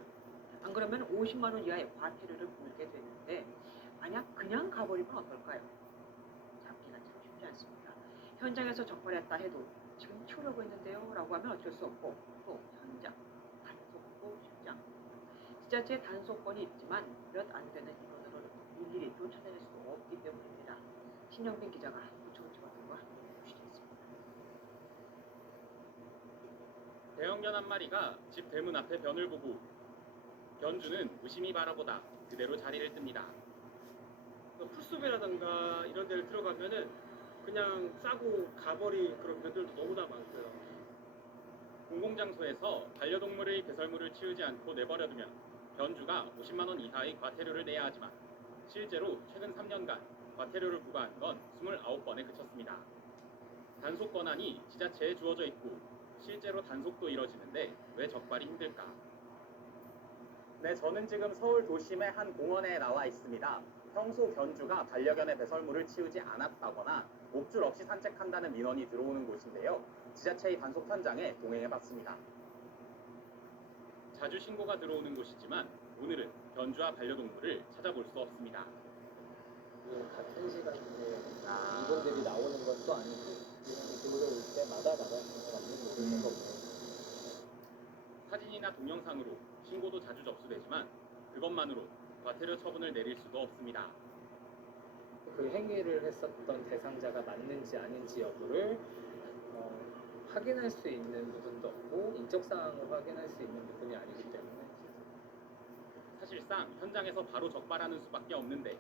안 그러면 50만 원 이하의 과태료를 물게 되는데 만약 그냥 가버리면 어떨까요? 잡기가 참 쉽지 않습니다. 현장에서 적발했다 해도 지금 치우려고 했는데요 라고 하면 어쩔 수 없고 또 현장 단속도 쉽지 않습니다. 지자체의 단속권이 있지만 몇 안 되는 인원으로는 일일이 쫓아다닐 수 없기 때문입니다. 신영빈 기자가 구청 직원들과 취재했습니다. 대형견 한 마리가 집 대문 앞에 변을 보고 견주는 무심히 바라보다 그대로 자리를 뜹니다. 풀숲이라든가 이런 데를 들어가면은 그냥 싸고 가버린 그런 견들도 너무나 많고요. 공공장소에서 반려동물의 배설물을 치우지 않고 내버려두면 견주가 50만 원 이하의 과태료를 내야 하지만 실제로 최근 3년간 과태료를 부과한 건 29번에 그쳤습니다. 단속 권한이 지자체에 주어져 있고 실제로 단속도 이뤄지는데 왜 적발이 힘들까? 네, 저는 지금 서울 도심의 한 공원에 나와 있습니다. 평소 견주가 반려견의 배설물을 치우지 않았다거나 목줄 없이 산책한다는 민원이 들어오는 곳인데요. 지자체의 단속 현장에 동행해봤습니다. 자주 신고가 들어오는 곳이지만 오늘은 견주와 반려동물을 찾아볼 수 없습니다. 같은 시간에 이분들이 나오는 것도 아니고 들어올 때마다 나가는 거죠. 사진이나 동영상으로 신고도 자주 접수되지만 그것만으로 과태료 처분을 내릴 수도 없습니다. 그 행위를 했었던 대상자가 맞는지 아닌지 여부를 확인할 수 있는 부분도 없고 인적 사항을 확인할 수 있는 부분이 아니기 때문에 사실상 현장에서 바로 적발하는 수밖에 없는데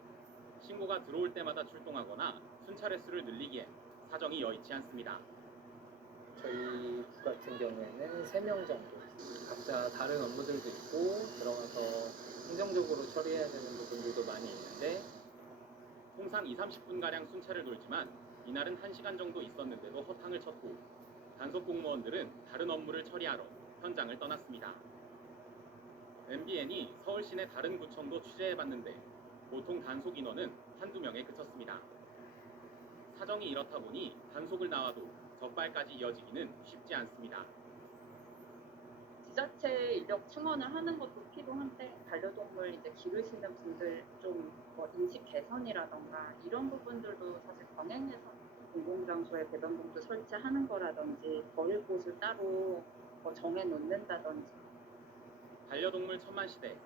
신고가 들어올 때마다 출동하거나 순찰 횟수를 늘리기엔 사정이 여의치 않습니다. 저희 부 같은 경우에는 3명 정도 각자 다른 업무들도 있고 들어가서 행정적으로 처리해야 되는 부분들도 많이 있는데 통상 20-30분가량 순찰을 돌지만 이날은 1시간 정도 있었는데도 허탕을 쳤고 단속 공무원들은 다른 업무를 처리하러 현장을 떠났습니다. MBN이 서울 시내 다른 구청도 취재해봤는데 보통 단속 인원은 한두 명에 그쳤습니다. 사정이 이렇다 보니 단속을 나와도 적발까지 이어지기는 쉽지 않습니다. 지자체 인력 충원을 하는 것도 필요한데 반려동물 이제 기르시는 분들 좀뭐 인식 개선이라던가 이런 부분들도 사실 병행해서 공공장소에 배변봉투 설치하는 거라든지 버릴 곳을 따로 뭐 정해 놓는다든지. 반려동물 천만 시대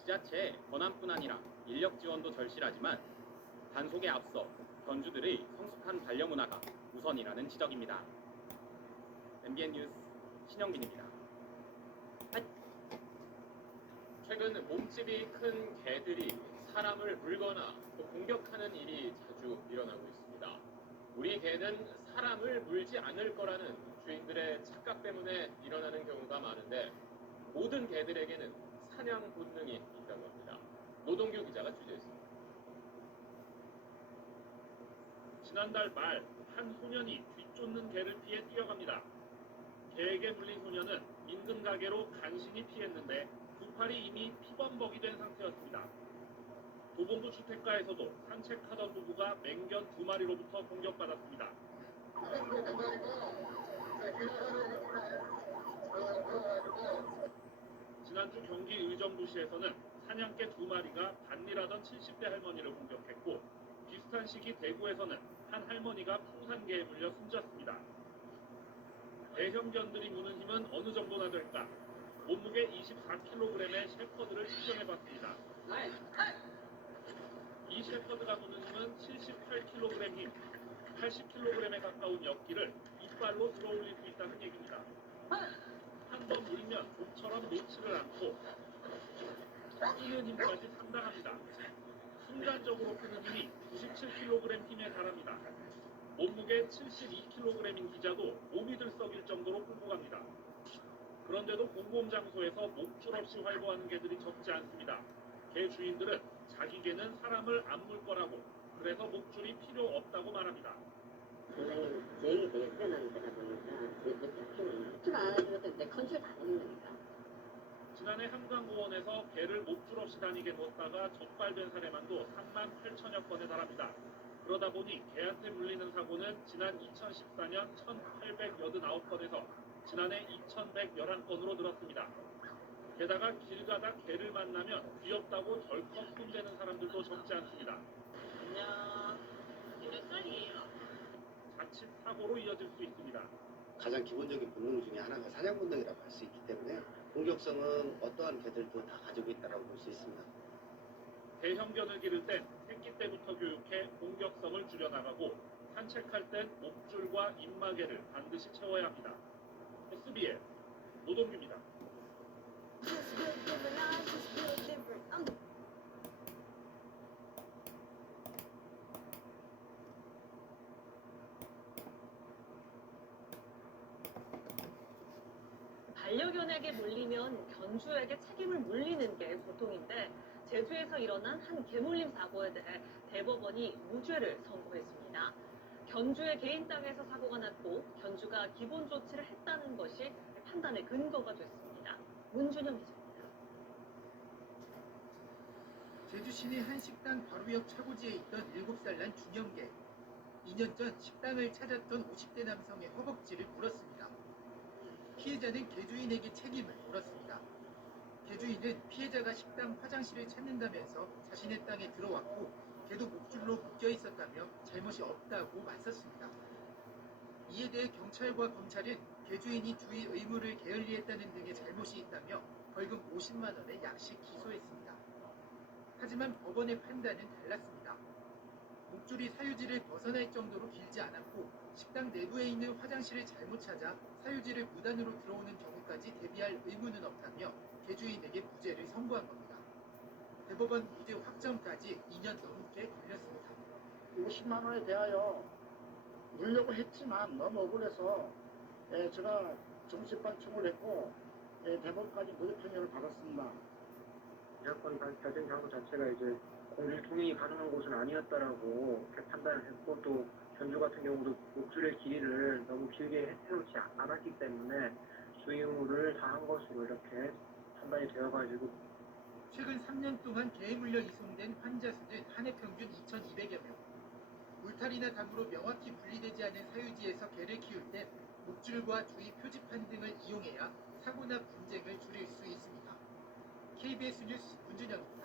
지자체의 권한뿐 아니라 인력 지원도 절실하지만 단속에 앞서 견주들의 성숙한 반려 문화가 우선이라는 지적입니다. MBN 뉴스 신영빈입니다. 최근 몸집이 큰 개들이 사람을 물거나 또 공격하는 일이 자주 일어나고 있습니다. 우리 개는 사람을 물지 않을 거라는 주인들의 착각 때문에 일어나는 경우가 많은데 모든 개들에게는 사냥 본능이 있다고 합니다. 노동규 기자가 취재했습니다. 지난달 말 한 소년이 뒤쫓는 개를 피해 뛰어갑니다. 개에게 물린 소년은 인근 가게로 간신히 피했는데 두 팔이 이미 피범벅이 된 상태였습니다. 도봉구 주택가에서도 산책하던 부부가 맹견 2마리로부터 공격받았습니다. 지난주 경기 의정부시에서는 사냥개 2마리가 밭일하던 70대 할머니를 공격했고 비슷한 시기 대구에서는 한 할머니가 풍산개에 물려 숨졌습니다. 대형견들이 무는 힘은 어느 정도나 될까? 몸무게 24kg의 셰퍼드를 측정해봤습니다. 이 셰퍼드가 무는 힘은 78kg 힘, 80kg에 가까운 역기를 이빨로 들어올릴 수 있다는 얘기입니다. 한 번 물면 좀처럼 놓지를 않고 뛰는 힘까지 상당합니다. 순간적으로 쓰는 힘이 97kg 힘에 달합니다. 몸무게 72kg인 기자도 몸이 들썩일 정도로 끌고 갑니다. 그런데도 공공장소에서 목줄 없이 활보하는 개들이 적지 않습니다. 개 주인들은 자기 개는 사람을 안 물 거라고, 그래서 목줄이 필요 없다고 말합니다. 굉장히 제약이 되게 세련한 데다 보니까 내 잡히는 목줄 안 해주면 내 컨트롤 다 되는 거니까. 지난해 한강공원에서 개를 목줄 없이 다니게 뒀다가 적발된 사례만도 3만 8천여 건에 달합니다. 그러다 보니 개한테 물리는 사고는 지난 2014년 1,889건에서 지난해 2,111건으로 늘었습니다. 게다가 길 가다 개를 만나면 귀엽다고 덜컥 손대는 사람들도 적지 않습니다. 안녕. 몇 살이에요? 자칫 사고로 이어질 수 있습니다. 가장 기본적인 본능 중에 하나가 사냥 본능이라고 할 수 있기 때문에 공격성은 어떠한 개들도 다 가지고 있다고 볼 수 있습니다. 대형견을 기를 땐 새끼 때부터 교육해 공격성을 줄여나가고 산책할 땐 목줄과 입마개를 반드시 채워야 합니다. SBN 노동규입니다. 반려견에게 물리면 견주에게 책임을 물리는 게 보통인데 제주에서 일어난 한 개물림 사고에 대해 대법원이 무죄를 선고했습니다. 견주의 개인 땅에서 사고가 났고 견주가 기본 조치를 했다는 것이 판단의 근거가 됐습니다. 문준영 기자입니다. 제주 시내 한 식당 바로 옆 차고지에 있던 7살 난 중형개. 2년 전 식당을 찾았던 50대 남성의 허벅지를 물었습니다. 피해자는 개주인에게 책임을 물었습니다. 개주인은 피해자가 식당 화장실을 찾는다면서 자신의 땅에 들어왔고 개도 목줄로 묶여 있었다며 잘못이 없다고 맞섰습니다. 이에 대해 경찰과 검찰은 개주인이 주의 의무를 게을리했다는 등의 잘못이 있다며 벌금 50만 원의 약식 기소했습니다. 하지만 법원의 판단은 달랐습니다. 목줄이 사유지를 벗어날 정도로 길지 않았고 식당 내부에 있는 화장실을 잘못 찾아 사유지를 무단으로 들어오는 경우까지 대비할 의무는 없다며 개주인에게 무죄를 선고한 겁니다. 대법원 무죄 확정까지 2년 넘게 걸렸습니다. 50만 원에 대하여 물려고 했지만 너무 억울해서 제가 정식방청을 했고 대법원까지 무죄 판결을 받았습니다. 사건 발생 장소 자체가 이제 공실 통행이 가능한 곳은 아니었다라고 이렇게 판단을 했고 또 견주 같은 경우도 목줄의 길이를 너무 길게 해놓지 않았기 때문에 주의 의무를 다한 것으로 이렇게 판단이 되어가지고 최근 3년 동안 개에 물려 이송된 환자 수는 한 해 평균 2,200여 명. 울타리나 담으로 명확히 분리되지 않은 사유지에서 개를 키울 때 목줄과 주의 표지판 등을 이용해야 사고나 분쟁을 줄일 수 있습니다. KBS 뉴스 문준영입니다.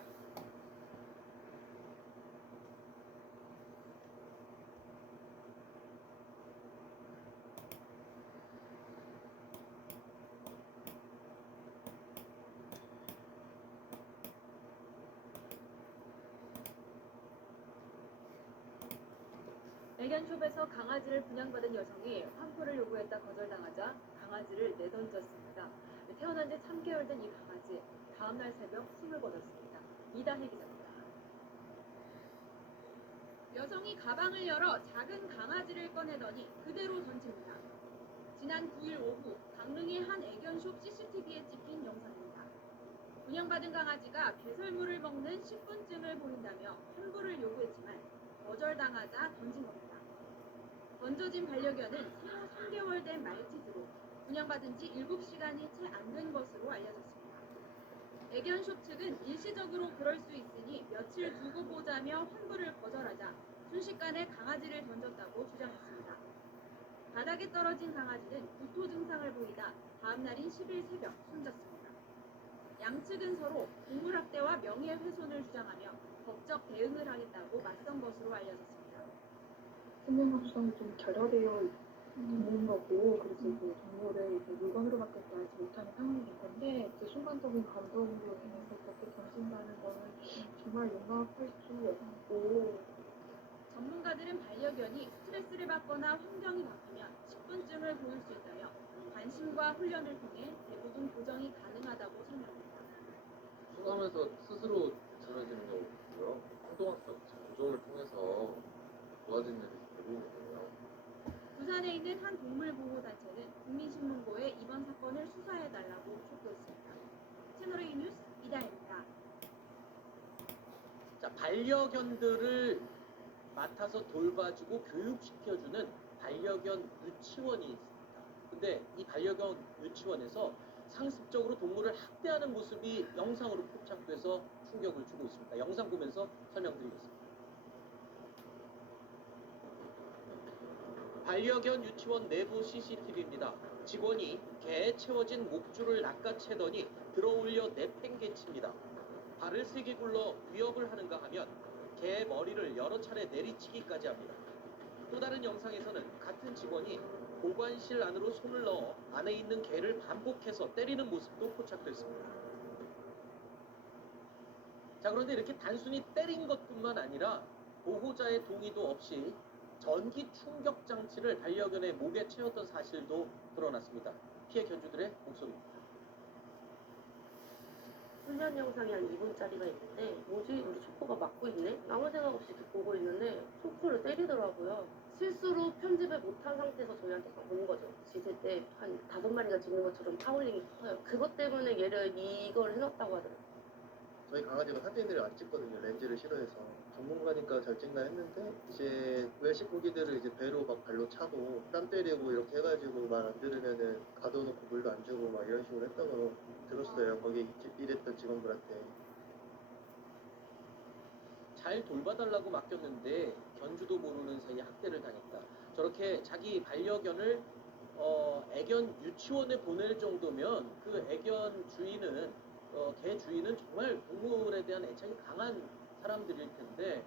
애견숍에서 강아지를 분양받은 여성이 환불을 요구했다 거절당하자 강아지를 내던졌습니다. 태어난 지 3개월 된 이 강아지, 다음날 새벽 숨을 거뒀습니다. 이다혜 기자입니다. 여성이 가방을 열어 작은 강아지를 꺼내더니 그대로 던집니다. 지난 9일 오후 강릉의 한 애견숍 CCTV에 찍힌 영상입니다. 분양받은 강아지가 배설물을 먹는 식곤증을 보인다며 환불을 요구했지만 거절당하자 던진 겁니다. 던져진 반려견은 생후 3개월 된 말티즈로 분양받은 지 7시간이 채 안 된 것으로 알려졌습니다. 애견숍 측은 일시적으로 그럴 수 있으니 며칠 두고 보자며 환불을 거절하자 순식간에 강아지를 던졌다고 주장했습니다. 바닥에 떨어진 강아지는 구토 증상을 보이다 다음 날인 10일 새벽 숨졌습니다. 양측은 서로 동물학대와 명예훼손을 주장하며 법적 대응을 하겠다고 맞선 것으로 알려졌습니다. 생명감수성이 좀 결여되어 있는 거고, 그래서 그 동물을 이제 물건으로밖에 대하지 못하는 상황이 된 건데, 이제 순간적인 감동으로 인해서 그렇게 던진다는 거는 정말 용납할 수 없고. 전문가들은 반려견이 스트레스를 받거나 환경이 바뀌면 식곤증을 보일 수 있다며 관심과 훈련을 통해 대부분 교정이 가능하다고 설명합니다. 수감에서 스스로 사라지는 경우고요. 초등학교 장종을 통해서 도와진 일이 대부분이에요. 부산에 있는 한 동물보호단체는 국민신문고에 이번 사건을 수사해달라고 촉구했습니다. 채널A 뉴스 이다혜입니다. 자, 반려견들을 맡아서 돌봐주고 교육시켜주는 반려견 유치원이 있습니다. 근데 이 반려견 유치원에서 상습적으로 동물을 학대하는 모습이 영상으로 포착돼서 충격을 주고 있습니다. 영상 보면서 설명드리겠습니다. 반려견 유치원 내부 CCTV입니다. 직원이 개에 채워진 목줄을 낚아채더니 들어올려 내팽개칩니다. 발을 세게 굴러 위협을 하는가 하면 개의 머리를 여러 차례 내리치기까지 합니다. 또 다른 영상에서는 같은 직원이 보관실 안으로 손을 넣어 안에 있는 개를 반복해서 때리는 모습도 포착됐습니다. 자, 그런데 이렇게 단순히 때린 것뿐만 아니라 보호자의 동의도 없이 전기 충격 장치를 반려견의 목에 채웠던 사실도 드러났습니다. 피해 견주들의 목소리입니다. 훈련 영상이 한 2분짜리가 있는데 뭐지? 우리 초코가 맞고 있네? 아무 생각 없이 보고 있는데 초코를 때리더라고요. 실수로 편집을 못한 상태에서 저희한테 오는 거죠. 짖을 때 한 5마리가 짖는 것처럼 파울링이 커요. 그것 때문에 얘를 이걸 해놨다고 하더라고요. 저희 강아지가 사진을 안 찍거든요. 렌즈를 싫어해서. 전문가니까 잘 찍나 했는데 이제 외식 고기들을 이제 배로 막 발로 차고 땀 때리고 이렇게 해가지고 말 안 들으면은 가둬놓고 물도 안 주고 막 이런 식으로 했다고 들었어요. 거기 일했던 직원들한테. 잘 돌봐달라고 맡겼는데 견주도 모르는 사이에 학대를 당했다. 저렇게 자기 반려견을 애견 유치원에 보낼 정도면 그 애견 주인은 개 주인은 정말 동물에 대한 애착이 강한 사람들일 텐데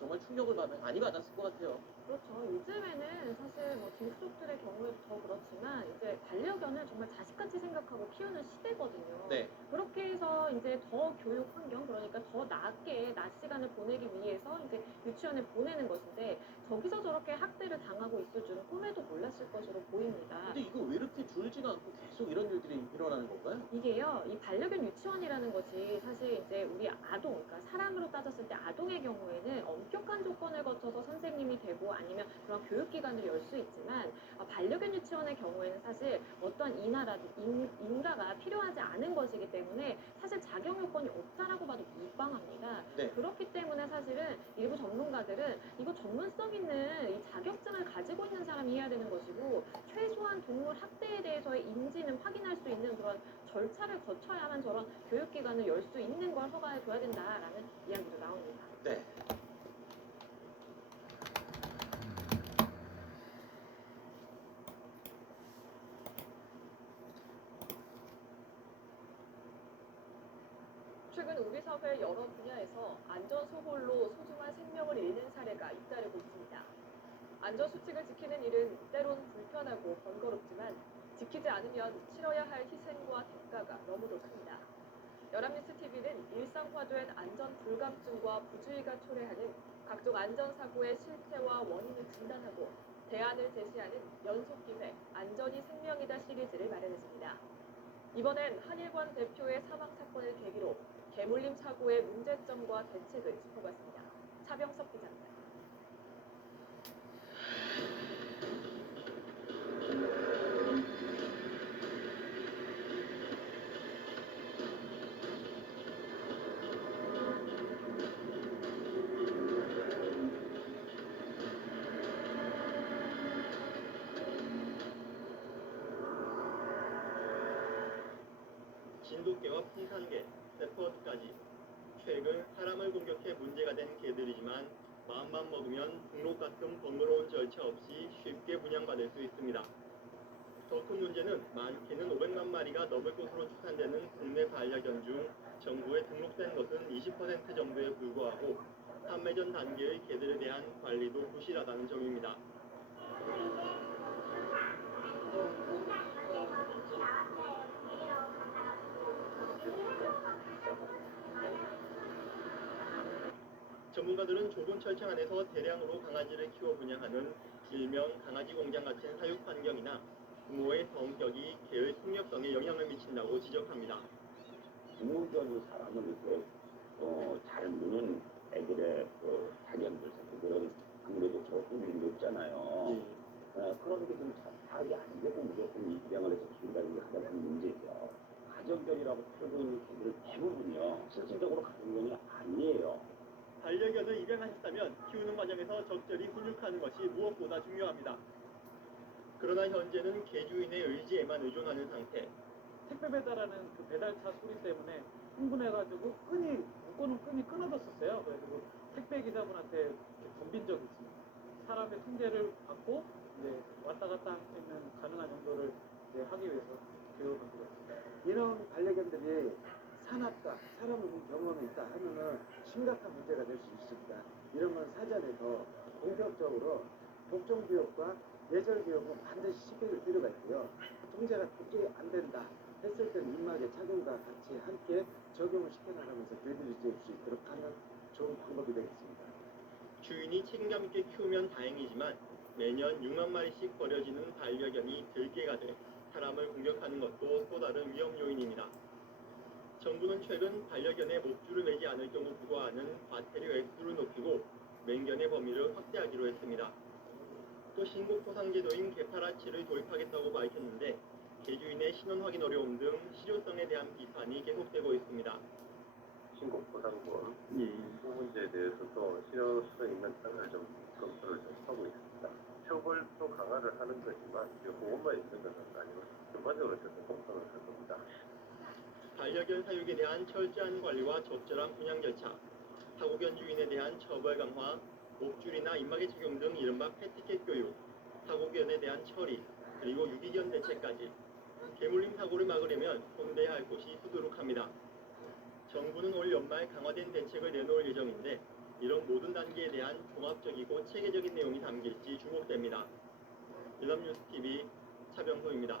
정말 충격을 많이 받았을 것 같아요. 그렇죠. 요즘에는 사실 뭐 dinok족들의 경우에도 더 그렇지만 이제 반려견을 정말 자식같이 생각하고 키우는 시대거든요. 네. 그렇게 해서 이제 더 교육 환경, 그러니까 더 낮게 낮 시간을 보내기 위해서 이제 유치원에 보내는 것인데 저기서 저렇게 학대를 당하고 있을 줄은 꿈에도 몰랐을 것으로 보입니다. 근데 이거 왜 이렇게 줄지가 않고 계속 이런 일들이 일어나는 건가요? 이게요, 이 반려견 유치원이라는 것이 사실 이제 우리 아동, 그러니까 사람으로 따졌을 때 아동의 경우에는 엄격한 조건을 거쳐서 선생님이 되고 아니면 그런 교육기관을 열 수 있지만 반려견 유치원의 경우에는 사실 어떤 인가가 필요하지 않은 것이기 때문에 사실 자격 요건이 없다라고 봐도 무방합니다. 네. 그렇기 때문에 사실은 일부 전문가들은 이거 전문성 있는 이 자격증을 가지고 있는 사람이 해야 되는 것이고 최소한 동물 학대에 대해서의 인지는 확인할 수 있는 그런 절차를 거쳐야만 저런 교육기관을 열 수 있는 걸 허가해 줘야 된다라는 이야기도 나옵니다. 네. 최근 우리 사회 여러 분야에서 안전소홀로 소중한 생명을 잃는 사례가 잇따르고 있습니다. 안전수칙을 지키는 일은 때론 불편하고 번거롭지만 지키지 않으면 치러야 할 희생과 대가가 너무도 큽니다. 연합뉴스TV는 일상화된 안전 불감증과 부주의가 초래하는 각종 안전사고의 실태와 원인을 진단하고 대안을 제시하는 연속기획 안전이 생명이다 시리즈를 마련했습니다. 이번엔 한일관 대표의 사망 사건을 계기로 개물림 사고의 문제점과 대책을 짚어봤습니다. 차병섭 기자입니다. 진돗개와 풍산개, 세퍼드까지 최근 사람을 공격해 문제가 된 개들이지만 마음만 먹으면 등록 같은 번거로운 절차 없이 쉽게 분양받을 수 있습니다. 더 큰 문제는 많게는 500만 마리가 넘을 것으로 추산되는 국내 반려견 중 정부에 등록된 것은 20% 정도에 불과하고 판매 전 단계의 개들에 대한 관리도 부실하다는 점입니다. 전문가들은 좁은 철창 안에서 대량으로 강아지를 키워 분양하는 일명 강아지 공장 같은 사육 환경이나 부모의 성격이 개의 숙렵성에 영향을 미친다고 지적합니다. 부모가 사람을 이렇게 잘 무는 애들의 그 학연들 그런 아무래도 저뿐이 높잖아요. 그런 게 좀 파악이 안 되고 무조건 입양을 해서 키운다는 게 가장 큰 문제죠. 가정견이라고 풀고 있는 개들 대부분요 실질적으로 가정견이 아니에요. 반려견을 입양하셨다면 키우는 과정에서 적절히 훈육하는 것이 무엇보다 중요합니다. 그러나 현재는 개주인의 의지에만 의존하는 상태. 택배 배달하는 그 배달차 소리 때문에 흥분해가지고 묶어놓은 끈이 끊어졌었어요. 그래서 택배 기사분한테 이렇게 덤빈 적이 있습니다. 사람의 통제를 받고 이제 왔다 갔다 할 수 있는 가능한 정도를 이제 하기 위해서 교육을 받고 있습니다. 이런 반려견들이 산악과 사람을 본 경험이 있다 하면은 심각한 문제가 될 수 있습니다. 이러면 사전에 더 본격적으로 복종 교육과 예절 교육은 반드시 시킬 필요가 있고요. 통제가 도저히 안 된다 했을 때는 입막의 착용과 같이 함께 적용을 시켜나가면서 길들일 수 있도록 하는 좋은 방법이 되겠습니다. 주인이 책임감 있게 키우면 다행이지만 매년 6만 마리씩 버려지는 반려견이 들개가 돼 사람을 공격하는 것도 또 다른 위험 요인입니다. 정부는 최근 반려견의 목줄을 매지 않을 경우 부과하는 과태료 액수를 높이고 맹견의 범위를 확대하기로 했습니다. 또 신고 포상 제도인 개파라치를 도입하겠다고 밝혔는데 개주인의 신원 확인 어려움 등 실효성에 대한 비판이 계속되고 있습니다. 신고 보상권 이 문제에 대해서도 실효성 있는 장을 좀 검토를 좀 하고 있습니다. 처벌도 강화를 하는 거지만 그것만 있는 것은 아니고 전반적으로 좀 검토를 할 겁니다. 반려견 사육에 대한 철저한 관리와 적절한 분양 절차, 사고견 주인에 대한 처벌 강화, 목줄이나 입막의 착용 등 이른바 패티켓 교육, 사고견에 대한 처리, 그리고 유기견 대책까지 개물림 사고를 막으려면 손대야 할 곳이 수두룩합니다. 정부는 올 연말 강화된 대책을 내놓을 예정인데 이런 모든 단계에 대한 종합적이고 체계적인 내용이 담길지 주목됩니다. 연합뉴스TV 차병호입니다.